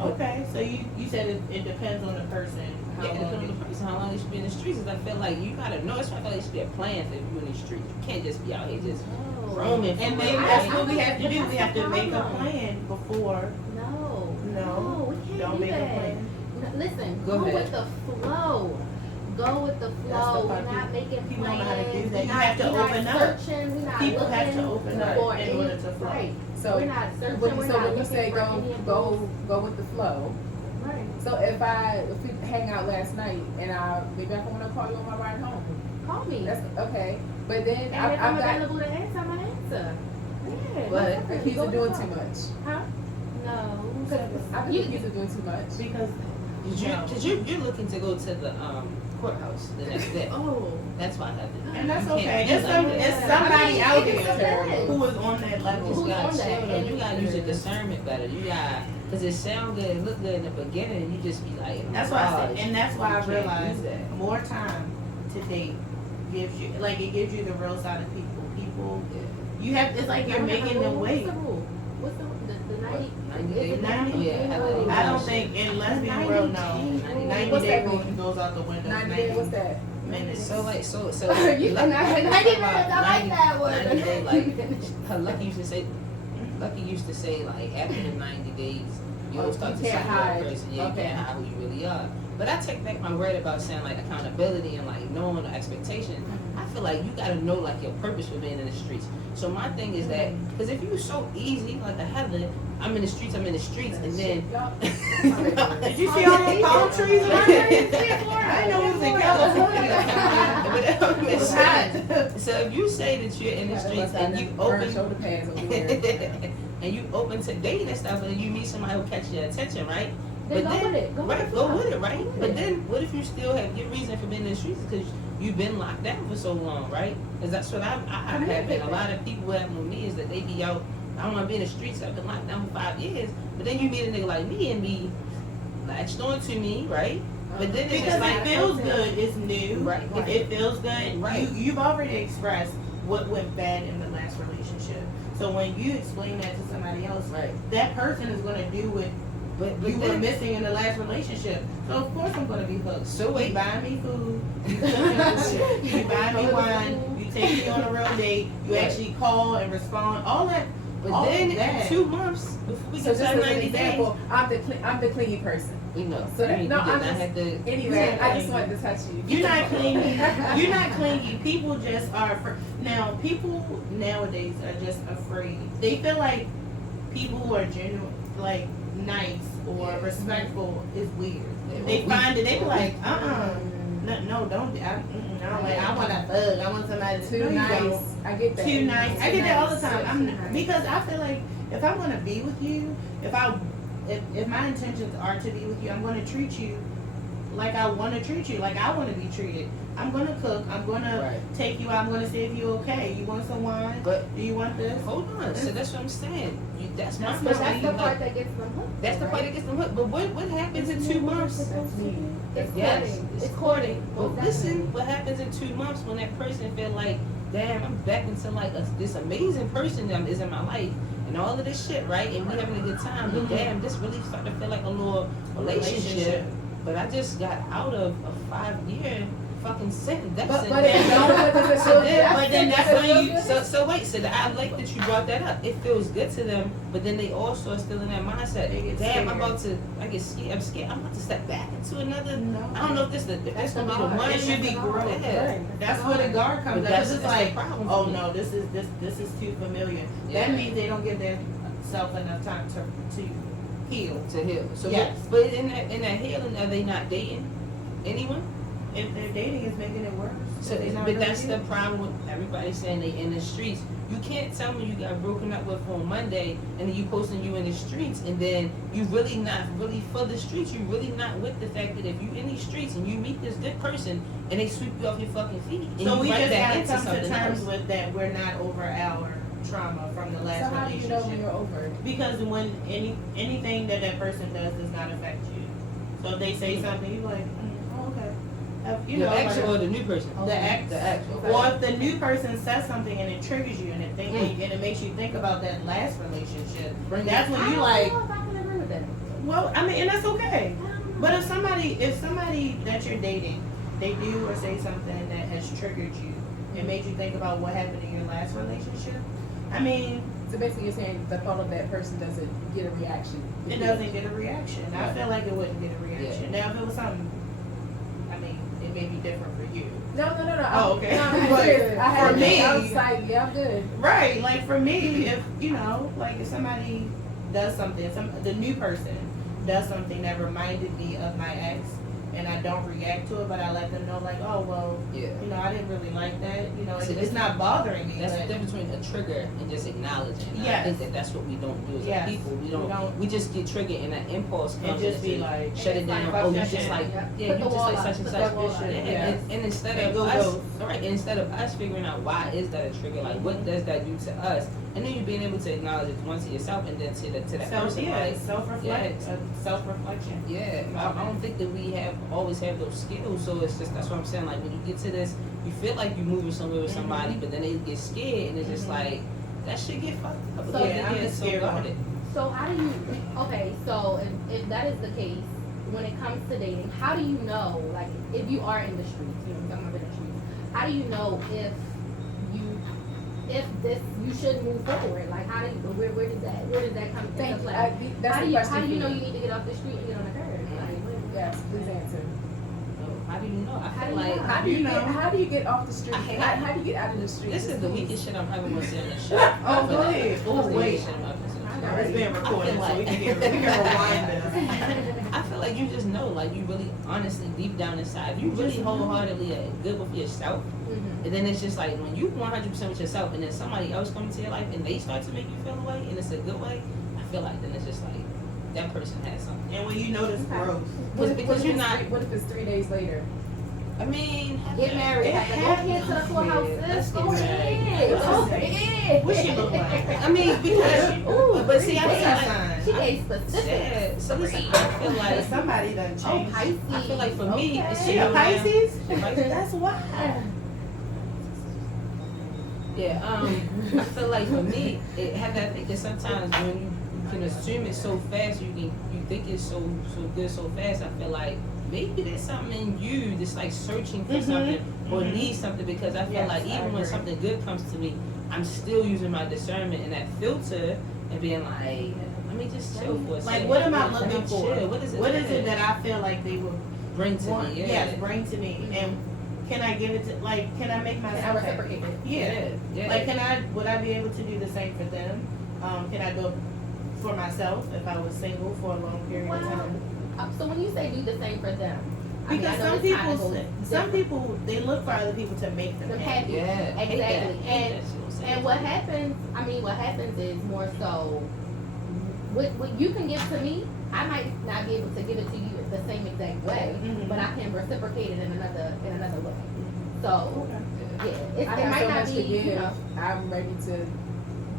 Okay, so you said it depends on the person. How Yeah, it long depends on the person, how long they should be in the streets. 'Cause I feel like you gotta know. That's why I feel like there should be a plan for you in the streets. You can't just be out here just roaming. And for maybe real, that's right? what we have to do. We have to make a problem. plan before. No. No. We can't Don't do make a that. plan. No, listen, Go go ahead. with the flow. Go with the That's the flow. part We're not making people don't plans. know how to do that. We're You not- have to we're not open up. Searching. We're not People looking have to open up for in any- order to flow. Right. So we're not searching. when, We're so not when you looking say for any of those. go with the flow. Right. So if we hang out last night and maybe I want to call you on my ride home. Call me. That's okay. But then and if I'm I've got available to answer, I'm gonna answer. Yeah. But definitely. accused Go of with doing the too flow. much. Huh? No. I've been accused of doing too much. Because Cause you're looking to go to the courthouse the next day. Oh. That's why I have to. and that's You can't okay. be It's like some that. it's somebody out it's there okay. who is on that You level. just Who's gotta on that? chill, though. You And- gotta use your discernment better. You got, cause it sound good, it look good in the beginning. You just be like, That's why I said, "Gosh, and that's why I you can't realized do that." more time to date gives you it gives you the real side of people. People you have it's like you're making them wait. What's the rule? What's the 90? 90 Is it days? 90? Yeah, I don't think in lesbian world no. 90 What's day that rule mean? goes out the window. 90 days, what's that? minutes. So like, so. You Lucky- 90 minutes, I like that word. 90 day, like, her Lucky used to say, like, after the 90 days, you'll start you to can't see hide. the person. Yeah, you Okay. can't hide who you really are. But I take back my word about saying like accountability and like knowing the expectation. I feel like you gotta know like your purpose for being in the streets. So my thing is that, because if you were so easy, like a Heather, I'm in the streets, and then. Did you see all the palm trees around here? I didn't know it was in California. It's hot. So if you say that you're in the streets and you open shoulder pads over there. and you open to dating and stuff, and then you meet somebody who catches your attention, right? Then go with it. Go with it, right? But then what if you still have your reason for being in the streets because you've been locked down for so long, right? Because that's what I've had. A lot of people have with me is that they be out. I don't want to be in the streets. I've been locked down for 5 years. But then you meet a nigga like me and be latched on to me, right? But then it's Because just like it feels good, it's new. Right. It feels good. Right. You've already expressed what went bad in the last relationship. So when you explain that to somebody else, right. that person is gonna do what But you were then, missing in the last relationship. So of course I'm gonna be hooked. So You wait. buy me food, you cook me, you buy me wine, you take me on a real date, you Right. actually call and respond, all that. But all then that. in 2 months before we So get just to as an 90 days, example, I'm the clingy person. we know. So that- I mean, no, you did I'm not just- have to. Anyway, I just wanted to touch you. You're not clingy. You're not clingy. People just are. Now, people nowadays are just afraid. They feel like people who are genuine, like nice or Yeah. respectful, is weird. Yeah, They we- find it. They be like, no, don't. I want a thug. I want somebody Too no, you nice. don't. I get that. Too nice. I get that all the time. Too I'm nice. because I feel like if I want to be with you, if my intentions are to be with you, I'm going to treat you like I want to treat you, like I want to be treated. I'm gonna cook. I'm gonna take you out. I'm gonna see if you okay. You want some wine? But Do you want this? hold on. So that's what I'm saying. That's my That's But question. that's the Like, part that gets them hooked. that's the part that gets them hooked. But what happens in 2 months? It's Yes, courting. it's It's courting. But Exactly. listen, what happens in 2 months when that person feel like, damn, I'm back into like this amazing person that is in my life and all of this shit, right? And we having a good time. But damn, this really starting to feel like a little relationship. But I just got out of a 5-year fucking sentence. That's But it. it don't, but does it feel good? But then that's when you. So wait, so I like that you brought that up. It feels good to them, but then they also are still in that mindset. They get Damn, scared. I get scared. I'm scared. I'm about to step back into another. No. I don't know if this gonna be the one. It should be growth. Yeah. That's where the guard comes in. But Because it's like, the problem oh for me. no, this is too familiar. Yeah. That means they don't give themselves enough time to heal. To heal. So Yes. but in that healing, are they not dating anyone? If they're dating, it's making it worse. So, they're not but really that's the healed. problem with everybody saying they in the streets. You can't tell me you got broken up with on Monday and then you posting you in the streets and then you really not really for the streets. You really not with the fact that if you in these streets and you meet this good person and they sweep you off your fucking feet and So you we right just back gotta into come to something terms else. with that. We're not over our trauma from the last So how do you know when relationship. you're over it? Because when anything that person does not affect you. So if they say something, you're like, oh, okay. You The know, ex like, or the new person? the ex. The ex. Okay. Or if the new person says something and it triggers you and and it makes you think about that last relationship, that's when I you don't like, know if I can agree with that. well, I mean, and that's okay. But if somebody that you're dating, they do or say something that has triggered you and made you think about what happened in your last relationship, I mean, So basically you're saying the thought of that person doesn't get a reaction. it doesn't get a reaction. I Right. feel like it wouldn't get a reaction. Now, if it was something, I mean, it may be different for you. No. Oh, okay. No, I'm But serious. I had for me- I was like, yeah, I'm good. Right, like for me, if you know, like if somebody does something, the new person does something that reminded me of my ex, and I don't react to it, but I let them know, like, oh well, Yeah. you know, I didn't really like that. You know, See, it's not bothering me. That's the But difference between a trigger and just acknowledging. And I Yes. think that's what we don't do as Yes. a people. We We don't. don't- We just get triggered and that impulse comes and just be and like, shut it it's down. like, Oh, you fuck just that like shit. yeah, Put you the just wall like up. such and Put such. that wall up. Yeah, Yeah. and instead And of go us, go. right, and instead of us figuring out why is that a trigger, like what does that do to us, and then you being able to acknowledge it one to yourself and then to that person, like self-reflection. yeah, I don't think that we always have those skills. So it's just that's what I'm saying. Like when you get to this, you feel like you're moving somewhere with somebody, but then they get scared, and it's just like that shit get fucked up. So, because yeah, I'm they get just so scared of guarded. So how do you? Okay, so if that is the case, when it comes to dating, how do you know? Like, if you are in the streets, you know, I'm not in the streets. How do you know if you should move forward? Like, how do you? Where does that come Thank into you. play? That's How the do you? question How do you for know you need to get off the street and get on the curb? Like, Yes, please answer. How do you know? I How feel do you like know? How do you get off the street? I hate- How do you get out of the street? this is the weakest shit I'm ever gonna say on the show. Oh, go ahead. Oh, This is the wait. weakest shit I'm ever gonna say on the show. It's being recorded, so we can rewind this. I feel like you just know, like you really, honestly, deep down inside, you really wholeheartedly are good with yourself. Mhm. And then it's just like when you 100% with yourself, and then somebody else comes into your life and they start to make you feel a way, and it's a good way. I feel like then it's just like that person has something. And when you notice Okay. growth, Because you're not. What if it's 3 days later? I mean, Get married. It Have to go happens. ahead to the courthouse. Yeah, let's Sis. get Go married. ahead. Let's Go just ahead. what she look like? I mean, because Ooh, but see, I What's feel her like sign? She gave specific. yeah. So listen, I feel like Somebody done Oh, changed. Pisces. I feel like for me, Okay. it's She a Pisces? Pisces? That's why. Yeah, I feel like for me, it had that thing that sometimes when you can assume it so fast, you think it's so good so fast. I feel like maybe there's something in you that's like searching for something or needs something, because I feel Yes, like I even when agree. something good comes to me, I'm still using my discernment and that filter and being like, let me just chill for a second. Like, what am I Let me looking for? chill. What is it? What is it that I feel like they would bring to want? me? Yeah. Yes, bring to me. And can I give it to, like, can I make Can I myself happy? reciprocate it? Yeah. Yeah. Like, would I be able to do the same for them? Can I do it for myself if I was single for a long period of time? So when you say do the same for them, I mean, I Because know some this kinda people, goes some different. people, they look for other people to make them Them happy. happy. Yeah. Hate Exactly. that. And- Hate that shit. And what happens is more so what you can give to me, I might not be able to give it to you the same exact way, Mhm. but I can reciprocate it in another way. So Okay. yeah, it I have might so not much be, to give. you know. I'm ready to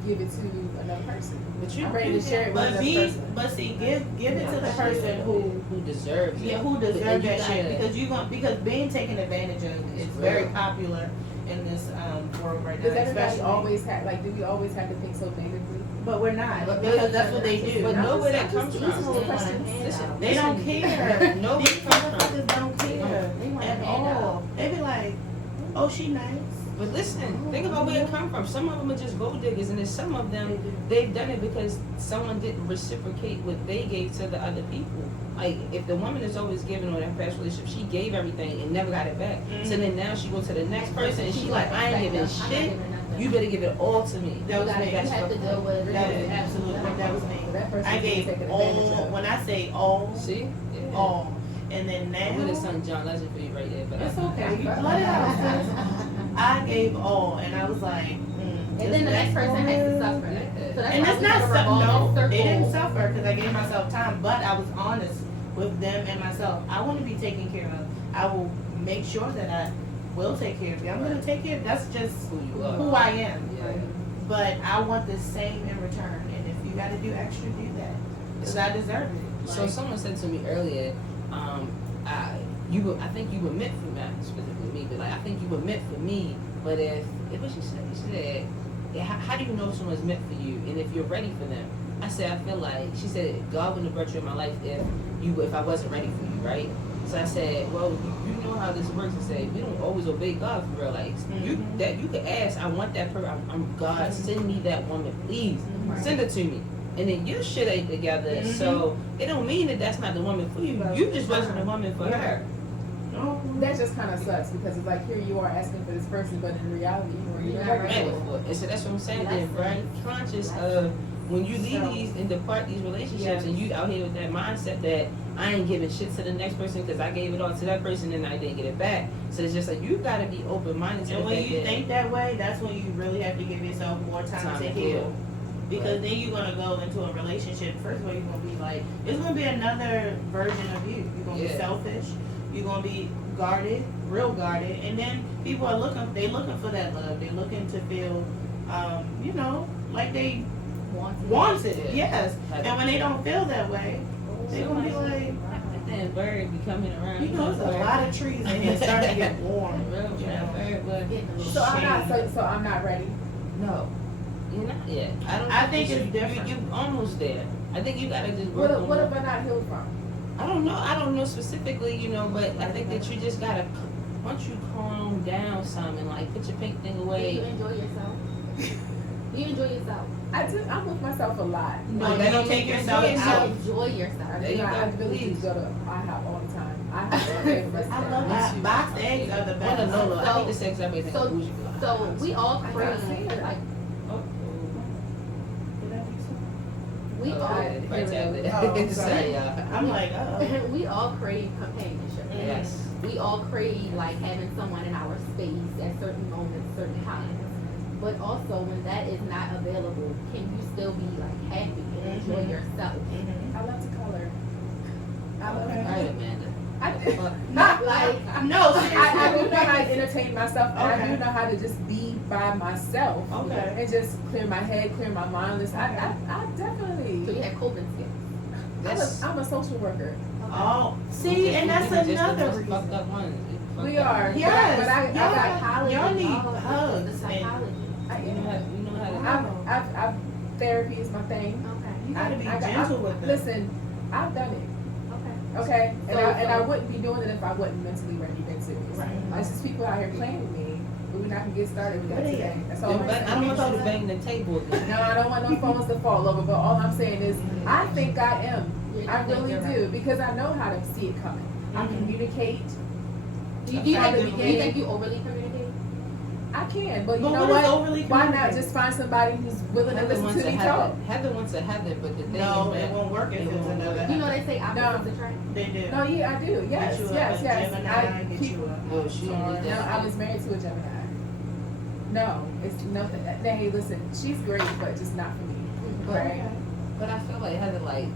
give it to another person. But you I'm ready to share it with But another person. but see, give it to the person who deserves it. yeah, who And deserves you that shit, gotta- because being taken advantage of is It's very real. popular in this world right now. Does everybody Especially, always have, like, do we always have to think so negatively? but we're not, But- because that's what they do. But know where that comes Just from. easy questions. Listen, They don't care. Know where These it comes from. motherfuckers don't care They want a at handout. all. They be like, oh, she nice. But listen, think about where it come from. Some of them are just gold diggers, and then some of them they've done it because someone didn't reciprocate what they gave to the other people. Like if the woman is always giving on that past relationship, she gave everything and never got it back. So then now she go to the next person and she like, I ain't giving shit. You better give it all to me. That was me. You have to deal with That it. is absolutely, that was me. That person I is being gave taken advantage all, of. when I say all, See? Yeah. all. And then I would have now, sung John Legend for you right there, but it's okay, you let it out, sis. I gave all, and I was like, And then the next person has to suffer. So that's and why it's we not have a revolving no, circle. they didn't suffer because I gave myself time, but I was honest with them and myself. I want to be taken care of. I will make sure that I will take care of you. I'm gonna take care. That's just who you are. who I am. Yeah. But I want the same in return, and if you got to do extra, do that because I deserve it. So someone said to me earlier, I think you were meant for me, specifically me, but like I think you were meant for me. But if what she said, yeah, how do you know if someone's meant for you and if you're ready for them? I said I feel like she said God wouldn't have brought you in my life if I wasn't ready for you, right? So I said, well, you know how this works. I said we don't always obey God for real. Like you could ask, I want that person. I'm God, send me that woman, please, send it to me. And then your shit ain't together, so it don't mean that that's not the woman for you. You just wasn't the woman for her. No. That just kind of sucks because it's like here you are asking for this person, but in reality you weren't even You're not ready Ready for it. for it. And so that's what I'm saying. Then, right? Conscious of when you leave these and depart these relationships, and you out here with that mindset that I ain't giving shit to the next person because I gave it all to that person and I didn't get it back. So it's just like you gotta be open minded to And the when fact you that think that way, that's when you really have to give yourself more time to heal. Because then you're gonna go into a relationship. First of all, you're gonna be like, it's gonna be another version of you. You're gonna be selfish. You're gonna be guarded, real guarded. And then people are looking for that love. They're looking to feel, like they want it. Yes. And when they don't feel that way, they're gonna be like, that bird be coming around. there's a lot of trees in here starting to get warm. Real, You that know. bird, but So I'm not ready. no, you're not yet. I think it's different. You almost there. I think you gotta just work on What have I not healed from? I don't know specifically, but I think that you just gotta, once you calm down some and like put your pink thing Do you away. enjoy yourself? Do you enjoy yourself? I do. I'm with myself a lot. No, you don't take yourself Do you out. enjoy yourself? I There do you not. I go, really please. do go to IHOP all the time. I have my favorite restaurant. I love boxed eggs are the Oh, best. no, I So- hate to say because everything so- bougie. So we all I crave, gotta say it. like, we Oh, all, yeah, right there. Oh, I'm Sorry, sorry. y'all. I'm like, we all crave companionship. Yes. We all crave like having someone in our space at certain moments, certain times. But also when that is not available, can you still be like happy and enjoy yourself? I love to color. I love Okay. All right, Amanda. I What the fuck? Like, no, I do know how to entertain myself, and I Okay. do know how to just be by myself Okay. and just clear my head, clear my mind. Listen, I so definitely. you have coping skills. I'm a social worker. Oh, see, and that's another Fucked reason. up one. We are. Yes, But I y'all, y'all need Oh, hugs. the And psychology. You know how to. I've therapy is my thing. Okay. you gotta be I- gentle with them. Listen, I've done it. Okay. Okay, and So- I wouldn't be doing it if I wasn't mentally ready to get serious. Right. It's just people out here playing with me, but we're not gonna get started with that Where they today. at? That's all I'm I saying. don't want you to bang the table again. No, I don't want no phones to fall over, but all I'm saying is, I think I am. Yeah, I you think really you're do, because I know how to see it coming. I Mhm. communicate. Do you From the think beginning. you overly communicate? I can, but you But know what is what? overly Why not communicating? just find somebody who's willing to Heather listen wants to a me talk? Heather. Heather wants a Heather, but the thing No, is it that won't work if it it's won't another. work. You know they say opposites attract. They do. No, yeah, I do. Yes, Get you yes, a yes. Gemini, get keep- you a. No, she don't need No, that. I was married to a Gemini. No, it's nothing. Hey, listen, she's great, but just not for me. But- Right? But I feel like Heather, like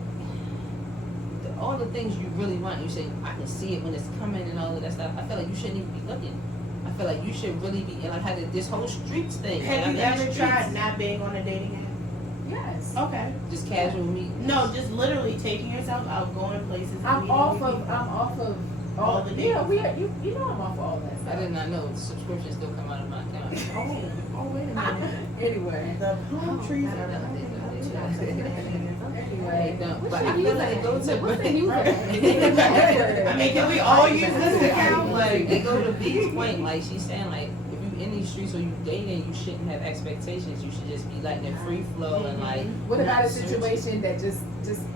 all the things you really want. You say, I can see it when it's coming and all of that stuff. I feel like you shouldn't even be looking. I feel like you should really be, and like how this whole streets thing. Have like, you I'm in the ever streets. tried not being on a dating app? Yes. Okay. Just casual meetings? No, just literally taking yourself out, going places. and I'm meeting off new of people. all the yeah, dating you know I'm off of all that stuff. I did not know the subscription still come out of my account. Oh, wait a minute. Anyway. The palm trees I are don't know. Anyway. They don't, What but should I you feel use like it? they go to What's the user? I mean, can we all use this account? Like they Like, go to B's point, like she's saying, like if you in these streets or you dating, you shouldn't have expectations. You should just be letting it free flow and like. What about not a searching. situation that just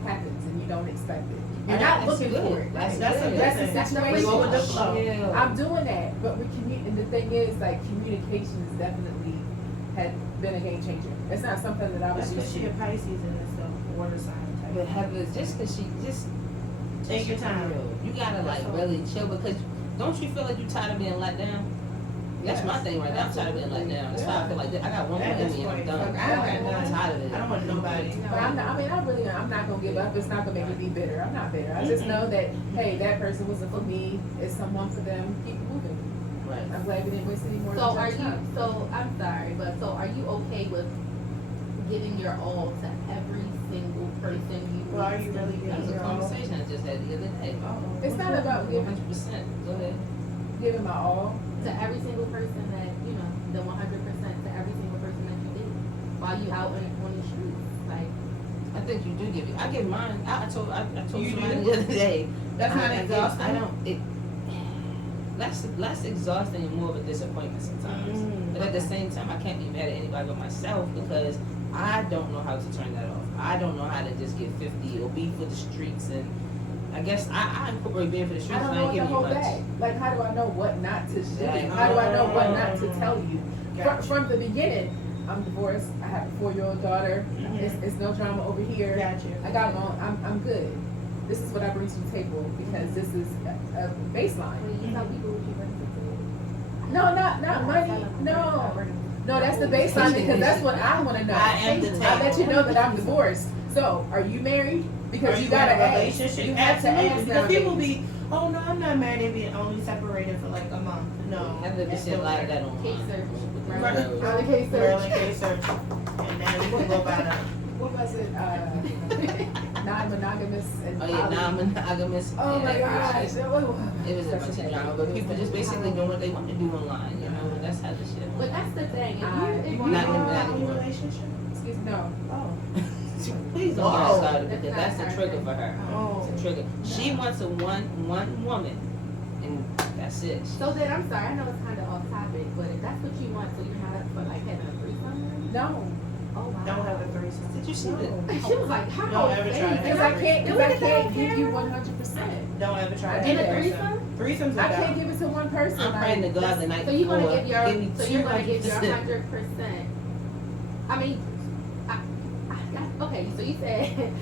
happens and you don't expect it? You're Yeah, not that's looking good. for it. That's That's a good. good That's thing. the situation. Go with the flow. Yeah. I'm doing that, but and the thing is, like, communication is definitely had been a game changer. It's not something that I was used especially to. a Pisces and it's the water sign type. But Heather, just cause she just Take your time. You gotta like That's all. really chill because don't you feel like you tired of being let down? That's my thing right now. I'm tired of being let down. That's why I feel like I got one more At in this me and I'm point, done. like, I don't I'm tired of it. I don't want nobody. But I'm not gonna give up. It's not gonna make me be bitter. I'm not bitter. I just know that, hey, that person wasn't for me. It's someone for them. Keep moving. Right. I'm glad we didn't waste any more So of are your you, time. so I'm sorry, but so are you okay with giving your all to every single person you meet? Well, are you really That was giving a your all? conversation I just had the other day. It's not about giving 100%. Go ahead. my all. To every single person that, you know, the 100% to every single person that you date while you out on the streets, like. I think you do give it. I give mine. I told You somebody do? the other day. That's not I exhausting. I don't. It less exhausting and more of a disappointment sometimes. But at the same time, I can't be mad at anybody but myself because I don't know how to turn that off. I don't know how to just get 50 or be for the streets. And I guess I incorporate being for the streets. I don't I know ain't what to giving you hold much. back. Like, how do I know what not to do? Exactly. How do I know what not to tell you? Gotcha. From the beginning, I'm divorced. I have a 4-year-old daughter. Mhm. It's no drama over here. Gotcha. I got my own. I'm good. This is what I bring to the table because this is a baseline. When you tell people what you bring to the table. No, not money. No, that's the baseline because that's what I want to know. I am the I let table. you know that I'm divorced. So, are you married? Because Are you gotta in a ask. relationship? You have to Absolutely. ask Because people nowadays. be, oh no, I'm not married. They be only separated for like a month. No. I've never seen a lot of that Case online. search. With Right. the girls. On the case search. Maryland case search. And then we can go by the. What was it? Non-monogamous and Oh yeah, poly- non-monogamous. Oh my and gosh. that shit. It was a bunch of drama, but people just basically doing what they want to do online, you know, and that's how the shit But went. that's the thing. If I- you, if you Not in are- that in a anymore. relationship? Excuse me. No. Oh. Please don't get Whoa. us started because That's that's not a her trigger thing. for her. Oh. It's a trigger. She wants a one woman, and that's it. So then, I'm sorry, I know it's kind of off topic, but if that's what you want, so you're not up for like having a threesome? No. Oh wow. Don't have a threesome. Did you see that? She was like, how? Don't ever try to Because have I can't. Because Look I at that can't give you camera. 100%. Don't ever try to In have a a threesome?Reasons I are can't dumb. give it to one person. I'm praying to like, God that's- the night So you're gonna before. give your, Give me so you're gonna give your 200%. 100%. I mean, okay, so you said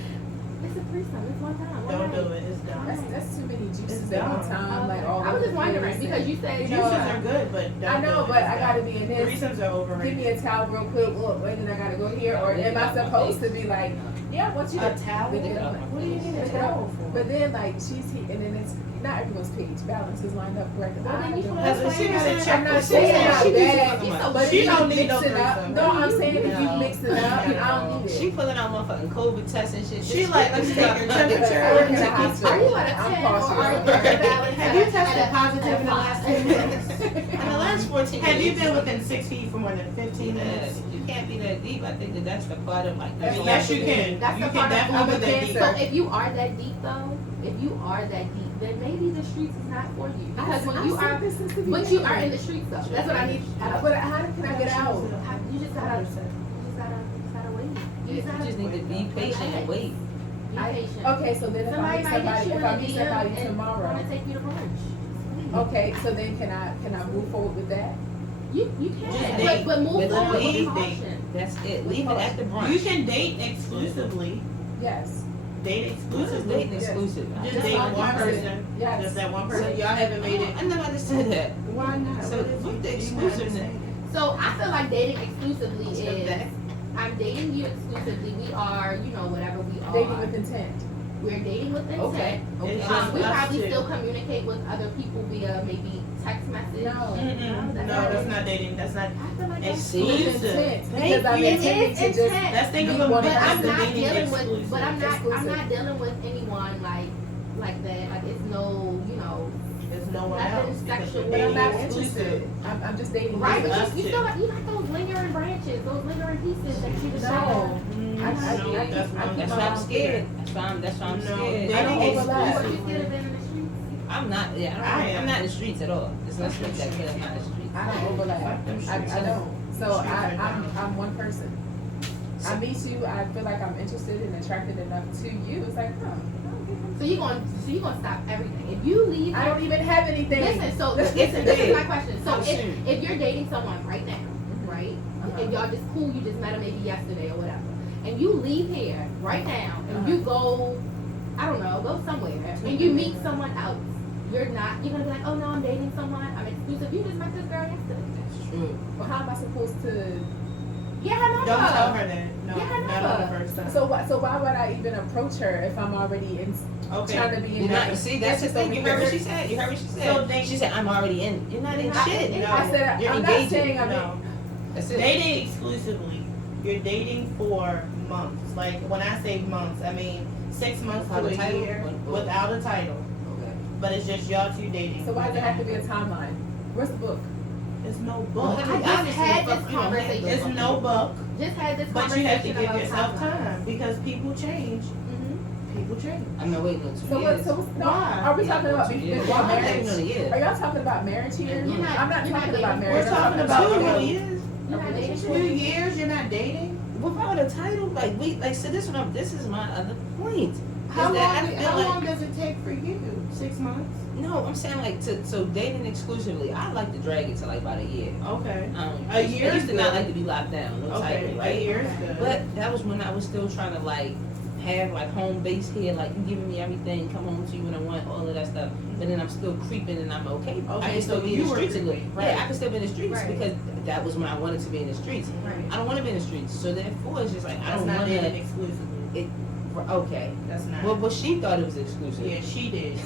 it's a threesome. It's one time. Don't do it. It's dumb. That's too many juices It's at one dumb. time. Like Okay. all I was over just the wondering place because and- you said you Juices know, are good, but don't I know, do it. but It's I gotta dumb. be in this. Threesomes are overrated. Give me a towel real quick. Look, wait, then I gotta go here. Or am I supposed to be like, yeah, I want you to. A towel? But then, What do you need a towel for? But then, like, she's here, and then it's not everyone's page balance is lined up correctly. Well, then you don't- should That's what she gotta check. I'm not She saying said not she needs bad, to- so but she if you don't need mix no it up. threesome. No, I'm saying if you No. mix it up, I don't need She it. pulling out motherfucking COVID tests and shit. She like, let me take your I temperature. work in a hospital. Are you at a I'm 10 cautious. or are you at a balance? Have you tested positive in the last 10 minutes? In the last 14 Have you days. been within 6 feet for more than 15 Yeah, minutes? you can't be that deep. I think that's the part of like. I mean, Yes, you can. That's You the can part of definitely I'm be a that deep. cancer. So if you are that deep though, if you are that deep, then maybe the streets is not for you. Because when you are, but you are in the streets though. That's what I need. But how can I get out? You just gotta wait. You just need to be patient and wait. Be patient. Okay, so then if I Somebody meet might hit somebody, you if in I the meet DM somebody and tomorrow, wanna take you to brunch. okay, so then can I move forward with that? You Just can, date. but move But forward leave with date. caution. That's it. Leave it at the brunch. You can date exclusively. Yes. Date Who's exclusively. dating exclusive? Just That's date all one you person. said. Yes. Just that one person. Y'all haven't made it. I never understood that. Why not? So What is what it? the Do you exclusiveness? understand? So I feel like dating exclusively What's is that? I'm dating you exclusively. We are, you know, whatever we are. Dating with intent. we're dating with intent. Okay. It's Okay. just We us probably two. still communicate with other people via maybe text message. No. Mm-mm. that's No, not that's it. not dating. That's not I feel like that's exclusive. Intent, Thank because I'm you. intending It to is just. intent. Let's think of Be a one But person I'm person not dating dealing with. exclusive. But I'm Exclusive. not dealing with anyone like that. Like it's no, There's no one nothing else. because sexual. you're But I'm not dating interested. I'm just dating. right. It's But us you two. still got those lingering branches, those lingering pieces that you just No. Mm, I- no, I- that's wrong. That's why I'm scared. That's why I'm No, scared. I don't dating overlap. But you exclusively. still have been in the streets. I'm not. Yeah, I am. I'm not in the streets at all. It's not like that kid. I'm not in the streets. I don't overlap. Fuck them I streets. don't. So Streets are down. I'm one person. I meet you. I feel like I'm interested and attracted enough to you. It's like, So you're gonna stop everything. If you leave, I don't even have anything. listen. So Let's listen. get This to is my bed. question. So How soon? if you're dating someone right now, right? Uh-huh. If y'all just cool, you just met him maybe yesterday or whatever, and you leave here right now and you go, I don't know, go somewhere and you meet someone else. You're gonna be like, oh no, I'm dating someone. I'm exclusive. You just met this girl yesterday. That's true. Well, how am I supposed to? Yeah, I know. Don't tell her that. No, Yeah, I not know. on the first time. So why would I even approach her if I'm already in Okay. trying to be in You're that? not. See, that's the thing. You heard what she said. You heard what she said. So they- She said, "I'm already in." You're not in shit. No. I said You're I'm engaging. not saying I'm No. That's it. Dating exclusively. You're dating for months. Like when I say months, I mean 6 months Without to a a title? year Or- without a title. Okay. But it's just y'all two dating. So why does it have to be a timeline? Where's the book? There's no Well, book. I just had this conversation. It's no book. Just had this But you conversation have to give about yourself timeline. time because people change. Mhm. People change. I'm not waiting until 2 So years. no, Why? are we Yeah, talking about 2 years. before I'm not marriage? waiting on a year. Are y'all talking about marriage here? You're not- I'm not you're not talking about dating. marriage. We're I'm talking about 2 2 years. years. You're not dating 2 years. You're not dating. Without a title, like so this is my other point. How Is that I long? feel How like- long does it take for you? 6 months. No, I'm saying like so dating exclusively. I like to drag it to like about a year. Okay. I A year used is to not good. like to be locked down, no Okay. title, A right? year is good. But that was when I was still trying to like have like home base here, like you giving me everything, come home to you when I want, all of that stuff. But then I'm still creeping and I'm okay. I Okay, can still so be in you the were streets a little. creeping, Yeah, right. I can still be in the streets Right. because that was when I wanted to be in the streets. Right. I don't want to be in the streets, so therefore it's just like I That's don't not want dating to. exclusively. Okay. That's not. Well, she thought it was exclusive. Yeah, she did.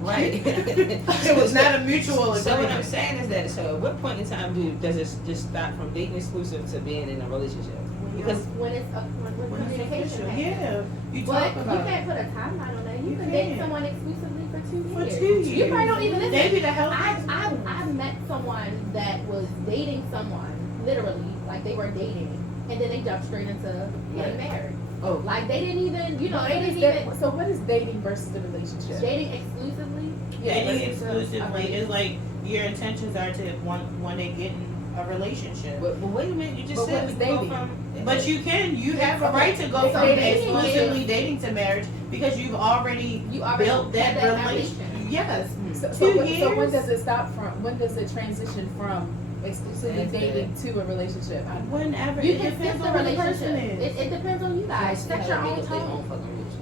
Right. It was not a mutual So what I'm agreement. saying is that, so at what point in time does it just stop from dating exclusive to being in a relationship? Because when it's when When it's communication official, happens. yeah. You But talk you about it. can't put a timeline on that. You You can date can't. someone exclusively for 2 For years. 2 years. You probably don't even listen. Maybe the hell. I met someone that was dating someone, literally, like they were dating, and then they jumped straight into getting married. oh, Like they didn't even, you know, they What is didn't that- even so what is dating versus the relationship? dating exclusively. Dating versus a- exclusively is like your intentions are to one day get in a relationship. but wait a minute, you just But said what we is go dating? from. But you have a right to go It's from dating exclusively dating to marriage because you've already You already built that had relation. foundation. Yes. So, 2 so when years? does it stop from? When does it transition from exclusively That's dating to a relationship? Whenever You it can skip depends the on who the relationship. person is. It depends on you guys. Set your own tone.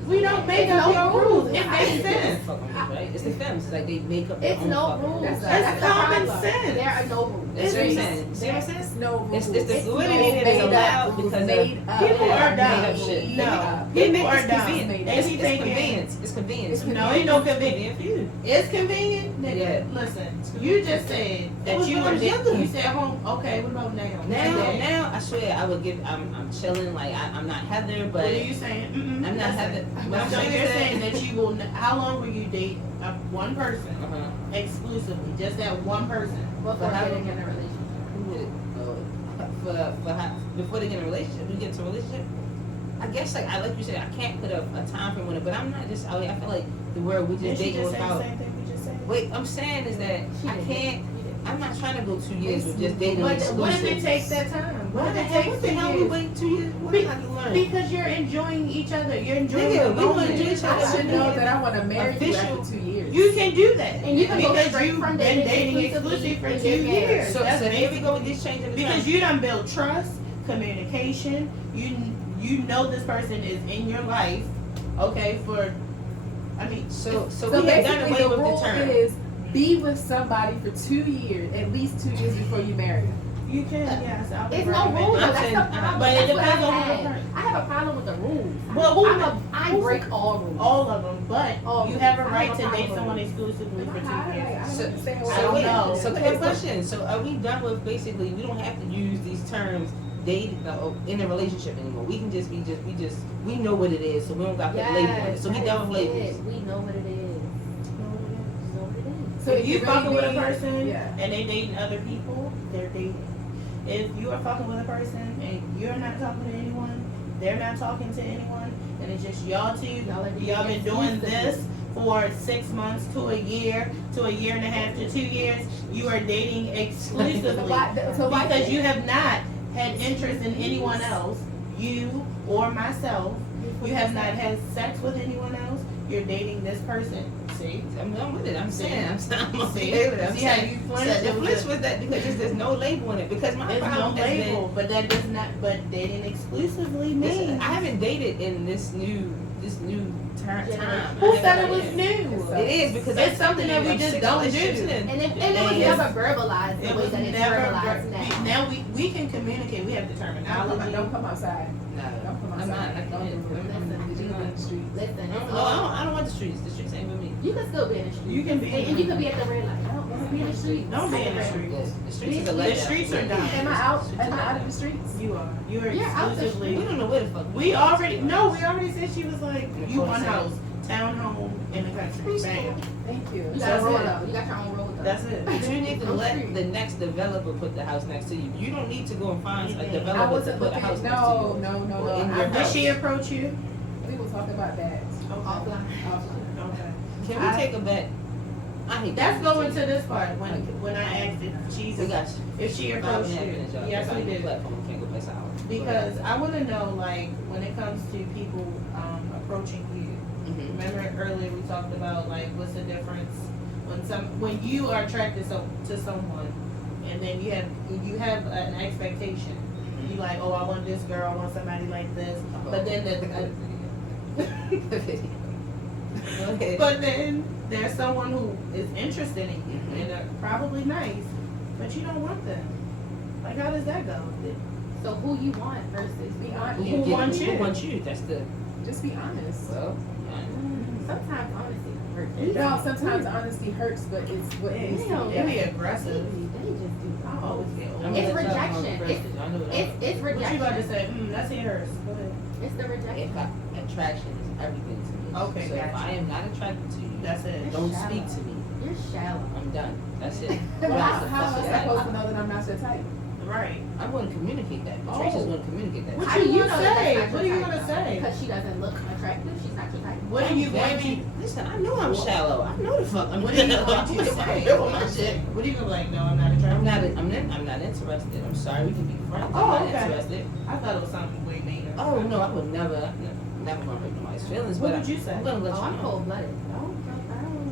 We don't make It's up no your rules. rules. It I makes didn't sense. Right? It's the femmes. It's like they make up their It's own no fucking rules. rules. That's the common problem. sense. There are no rules. That's what I'm It's- saying. See what I'm saying? It's no rules. It's the It's fluidity that is made up, allowed because of made up. People are made dumb. up shit. No, They people make are it's dumb. convenient. They It's, be it's thinking convenience. It's convenience. It's no, ain't no convenience. for you. It's convenient. Nigga. Yeah. Listen, you just said that was you when I were was dating. younger. You said home. Okay, what about now? Today. Now, I swear, I would give. I'm chilling. Like I'm not Heather, but What are you saying? Mm-mm. I'm not Listen. Heather. What I'm So saying you're is saying that you will. How long will you date one person Uh-huh. exclusively? Just that one person. Before how- getting in a relationship. Who would- for how, before they get in a relationship, we get into a relationship. I guess like you said, I can't put a time frame on it, but I'm not just out here. I feel like the word we Did just she dating just say the without. same thing we just said? Wait, I'm saying is that She I did. can't. She did. I'm not trying to go 2 years with just dating But exclusive. what did it take that time? What What the did it hell? take What the 2 hell we years? waiting 2 years? What Be- did I learn? Because you're enjoying each other. You're enjoying Nigga, the we wanna moment. do each other. I should know that I want to marry you Official. after 2 years. You can do that. And you can go because straight you've from been dating dating exclusively exclusively for to 2 get married. years. So That's here we basic. go with this changing the Because time. you done built trust, communication. You know this person is in your life. Okay, for I mean, So So we have done basically, away the with rule the term. is be with somebody for 2 years, at least 2 years before you marry them. You can, yes. I'll be It's no recommend- rules. I'm That's saying- the problem. but it That's what depends on I who the have. person- I have a problem with the rules. Well, I who's- break all rules. all of them, but All you rules. have a I right have a to problem date with someone rules. exclusively for 2 years. So- I don't know. So quick question. So are we done with basically we don't have to use these terms date in a relationship anymore. We can just we know what it is, so we don't got to put a label on it. So we done with labels. We know what it is. Know what it is. So if you really fucking with a need- person yeah. and they dating other people, they're dating. If you are fucking with a person and you're not talking to anyone, they're not talking to anyone, and it's just y'all two, y'all been doing this for 6 months to a year and a half to 2 years, you are dating exclusively because you have not had interest in anyone else, you or myself. You have not had sex with anyone else. You're dating this person. See? I'm done with it. I'm saying. I'm See? okay with it. I'm See how saying. you So flinched? the flinch was that because there's no label in it. Because my There's no problem has been, label, but that does not. But dating exclusively listen, means. I haven't dated in this new time. Who said it was new? It is because It's something that we just don't do. And it was Yes. never verbalized the It way was that it's never. verbalized now. Now we can communicate. We have the terminology. Don't come outside. No, Don't come I'm not. outside. I Don't can't. do it. I'm You not. in the street. Listen, No, it's I don't want the streets. The streets ain't with me. you can still be in the street. You can be. And you can be at the red light. Don't be in the street. Don't be in the street. The streets is a The letdown. streets are done. Am I out? Am I out of the streets? You are. You are You're out the We exclusively. don't know where the fuck. We already said she was like In the you one corner. house, townhome in the country. Bam. Thank you. You got That's a roll it. up. You got your own roll up. That's it. But you need to On let street. the next developer put the house next to you. You don't need to go and find a Mhm. I developer to wasn't put a looking. house next to No, you. no, no, Or in no. your Did house. she approach you? We will talk about that Offline. offline. Okay. Can we take a bet? I hate That's that. going to this part when I asked if she's We got if she 5 approached and a half you. minutes, y'all. Yes, we Everybody on the did. platform can't go past an hour. Because I want to know, like, when it comes to people approaching you. Mhm. Remember earlier we talked about like what's the difference when you are attracted to someone, and then you have an expectation. You like, oh, I want this girl, I want somebody like this, but then The video. Go ahead. but then there's someone who is interested in you Mhm. and they're probably nice, but you don't want them. Like, how does that go? So who you want versus Be who honest. Who wants you? Who wants you? That's the Just be honest. well. Sometimes honesty hurts. No, sometimes honesty hurts, but it's what needs to Damn. be They done. be aggressive. They just do. I always get I'm old. It's gonna let y'all go rejection. first, 'cause I know that. It's What you about to rejection. say? Let's hear hers. Go ahead. It's the rejection. Attraction is everything to me. Okay, so if gotcha. I am not attracted to you, That's it. don't Shallow. speak to me. You're shallow. I'm done. That's it. How That's am I it. supposed to know that I'm not your type? Right. I wouldn't communicate that. Oh. Tracy's gonna communicate that. What How do you you gonna know that say? that's not What are your you type, gonna though? say? Because she doesn't look attractive. She's not your type. What are you going to? Listen, I know I'm shallow. I know the fuck. What are you going to say? Real my shit. What are you gonna be like? No, I'm not attracted. I'm not interested. I'm sorry. We can be friends. Oh, I'm not okay. interested. I thought it was something way meaner. Oh no, I would never gonna hurt nobody's feelings. What but would you say? I'm gonna let Oh, you I'm know. cold blooded.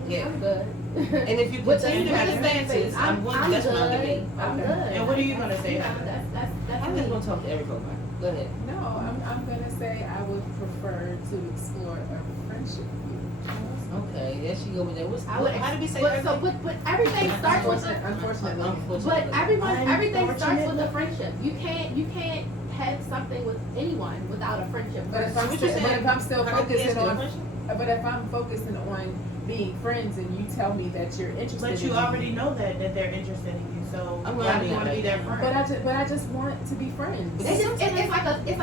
Yeah. I'm good. And if you With the continue to have same advances, I'm I'm that's what I'm good. gonna do. I'm Okay. good. And what are you gonna say, You know, Heather? That's I'm just gonna talk to every Pokemon. Go ahead. No, I'm gonna say I would prefer to explore a friendship with you. Okay, there she go with that. I would. How did we say but, everything? but everything starts with the. Unfortunately. But everything starts with Unfortunately. a friendship. You can't have something with anyone without a friendship. But if I'm What you still, saying? but if I'm still How did we focusing answer the on, question? but if I'm focusing on being friends and you tell me that you're interested But you in already know that they're interested in you. So I'm why glad do you you want to know be that. their friend? but I just want to be friends. It's like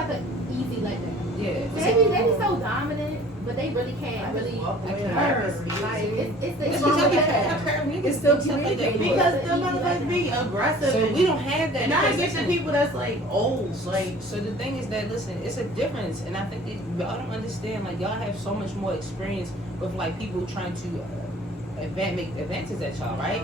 a easy letdown. Yeah. They be so dominant, but they really can't really walk away I hurt. like it's the What's wrong with that? It's still Stuff like that. communicating. Because them motherfuckers be aggressive. So we don't have that. And I because get to listen, people that's like old, like So the thing is that listen, it's a difference, and I think y'all don't understand. Like y'all have so much more experience with like people trying to make advances at y'all, right?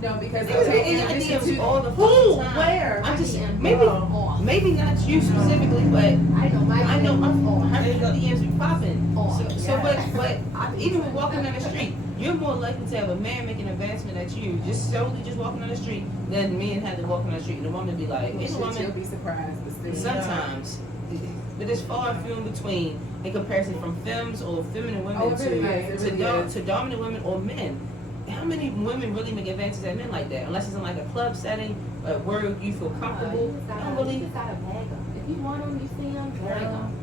No, because Niggas I'm be in your taking DMs into all the who, fucking time. where? I'm just DM maybe off. maybe not you specifically, but I know my I know DM my off. her DMs be popping. On. So but even with walking down the street, you're more likely to have a man make an advancement at you, just solely just walking down the street, than me and Heather walking down the street, and the woman be like, Shit, it's a woman. you'll be surprised, but still. Sometimes, but it's far and few in between in comparison from femmes or feminine women Oh, it really is, it to really is. dominant women or men. how many women really make advances at men like that? Unless it's in like a club setting, at work, you feel comfortable. I don't You really. just gotta bag them. If you want them, you see them, bag them.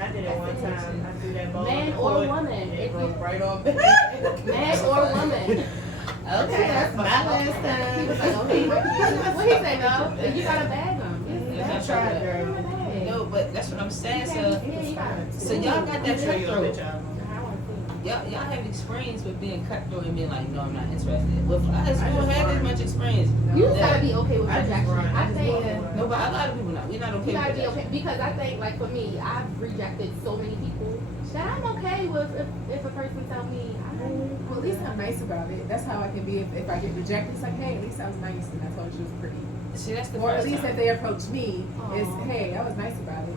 I did it one time. I threw that ball. Man on the or court, woman, and if it you- broke right on me. Man or woman. Okay, that's my last He time. was like, okay, what he say, no? You gotta bag them. Yeah, I tried, girl. No, but that's what I'm saying. So, Yeah, you gotta. so y'all got that Show you a cutthroat. picture of them. Y'all have experience with being cutthroat and being like, no, I'm not interested. With us, we don't have as much experience. You Yeah. just gotta be okay with I just rejection. run. I think. No, but a lot of people not. We're not okay You gotta with be that. okay because I think, like for me, I've rejected so many people that I'm okay with if a person tell me. Well, at least I'm nice about it. That's how I can be if I get rejected. It's like, hey, at least I was nice and I told you it was pretty. See, that's the Or at first least time. if they approach me, it's Aw. hey, I was nice about it.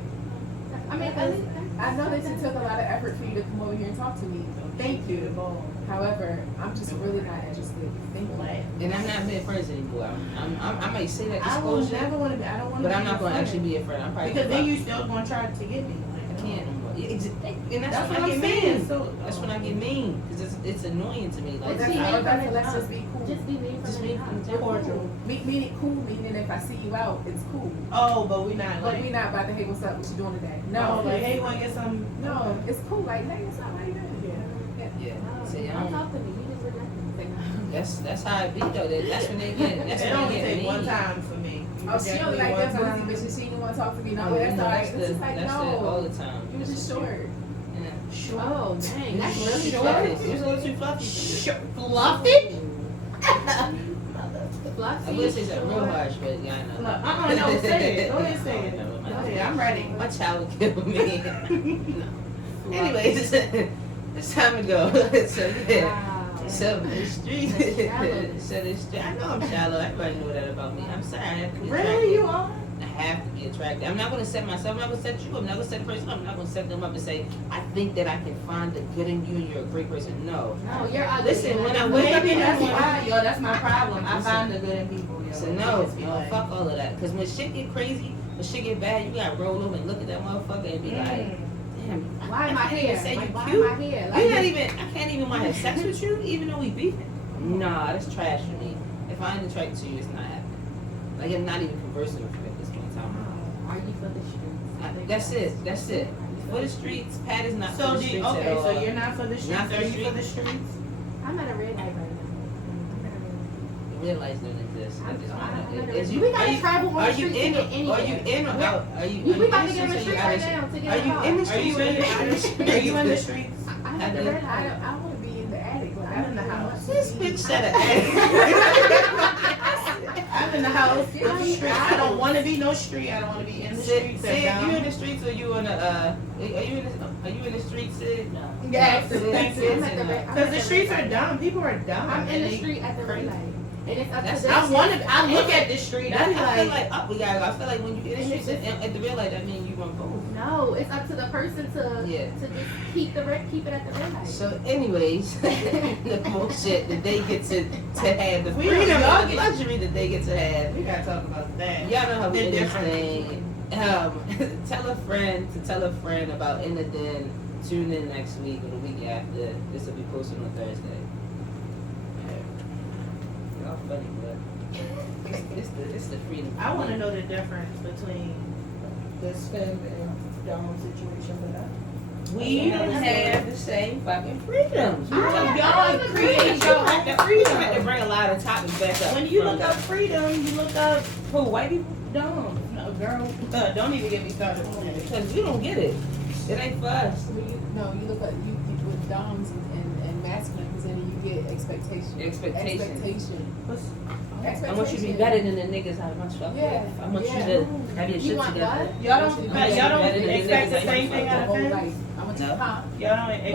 I mean, Because I know that you took a lot of effort for you to come over here and talk to me. Thank you. However, I'm just really not interested. Thank you. And I'm not being friends anymore. I might say that I will disclosure, never want to be. I don't want to. but I'm not going to actually be a friend. I'm probably Because gonna then you still gonna try to get me. I can't no more. Yeah, and that's, That's when what I I'm get saying. mean. So That's when I get mean because it's annoying to me. Like, Let's That's be how mean that's from let's the just be cool. just be mean just from be the cordial. Meaning cool, meaning if I see you out, it's cool. Oh, but we not But like. we not about to, hey, what's up? What you doing today? No, No, like hey, want to get some? no, it's cool. Like, hey, what's up? How you doing? yeah. See, I Don't don't, talk to me. You just reject me. Say no. that's how it be though. That's when they get. That's It when only they get take one mean. time for me. You Oh, she reject only me like one them time. boozy bitches. She didn't want to talk to me. No, Oh, that's no, all right. that's It's just like, that's all no. the time. You was just That's short. Yeah. Sure. Oh dang, that's You're really short. short. You're a little too fluffy. Fluffy? Fluffy. I would say something real short. harsh, but yeah, I know. No, say it. Go ahead, say it. No, Go ahead, I'm ready. My child would kill me. No. Anyways, it's time to go. So yeah. Wow. So the street. Shallow. So the street. I know I'm shallow. Everybody know that about me. I'm sorry. I have to be Really, attractive. you are? I have to be attractive. I'm not going to set myself. I'm not going to set you up. I'm not going to set the person up. I'm not going to set them up and say, I think that I can find the good in you and you're a great person. No. No, you're ugly. Listen, when I wake up Maybe in the that's morning. why, yo, that's my problem. I find the good in people, yo. So It no, just be like, fuck all of that. Because when shit get crazy, when shit get bad, you gotta roll over and look at that motherfucker and be like, damn. Why am I can't even here? say Like, you why cute. am I here? You're not even. I can't even want to have sex with you, even though we beefing. Nah, that's trash for me. If I ain't attracted to you, it's not happening. Like I'm not even conversing with you at this point in time. Are you for the streets? That's it. That's it. For the streets, Pat is not for So, the do streets okay, at all. so you're not for the streets, Not for are the you for the streets? I'm at a red light right now. The red lights don't exist. I'm That is at not- a red is light. you- We are gotta you- travel on Are the you streets to in? get Are anywhere. you in or out? Are you? We about in to get in the streets or street you out right of- now to get Are a you car. in the Are streets you or in you out of the streets? Are you in the streets? I'm at the red light. I want to be in the attic. Like, I'm in the house. This bitch said an I'm in the house, in the street. I don't want to be no street. I don't want to be in the streets. Sid, you in the streets or you in the are you in the streets, Sid? Yes, Sid, thank Sid's you. at the in red- Because the streets are dumb. People are dumb. I'm in and the they street at the red crazy. light. And it's up That's- to I this. want to. I look at the street. I I be feel like, like we gotta go. I feel like when you in the streets at the red light, that means you want both. No, it's up to the person to Yeah. to just keep it at the red light. So, anyways, the bullshit that they get to have, the We freedom, don't the get- luxury that they get to have. we gotta talk about that. Y'all know how we They're do this different. thing. Tell a friend to tell a friend about In the Den. Tune in next week or the week after. This will be posted on Thursday. Y'all funny, but it's the freedom. I want to know the difference between the spin and dome situation, but We don't have the same fucking freedoms. y'all create your own You have to freedom. bring a lot of topics back up. When you from look the- up freedom, you look up who, white people? dome. No, girl, don't even get me started on that. Because we don't get it. It ain't for us. You look at you with doms and masculine presenting, you get expectation. Expectation. Expectation. I want you to be better than the niggas I want you to Yeah. I want you Yeah. to have your You shit want together. what? Y'all I want you to don't be y'all better don't than the expect niggas the I same want thing you out to of Whole men? life. I want you to No. huh? Y'all don't Wait,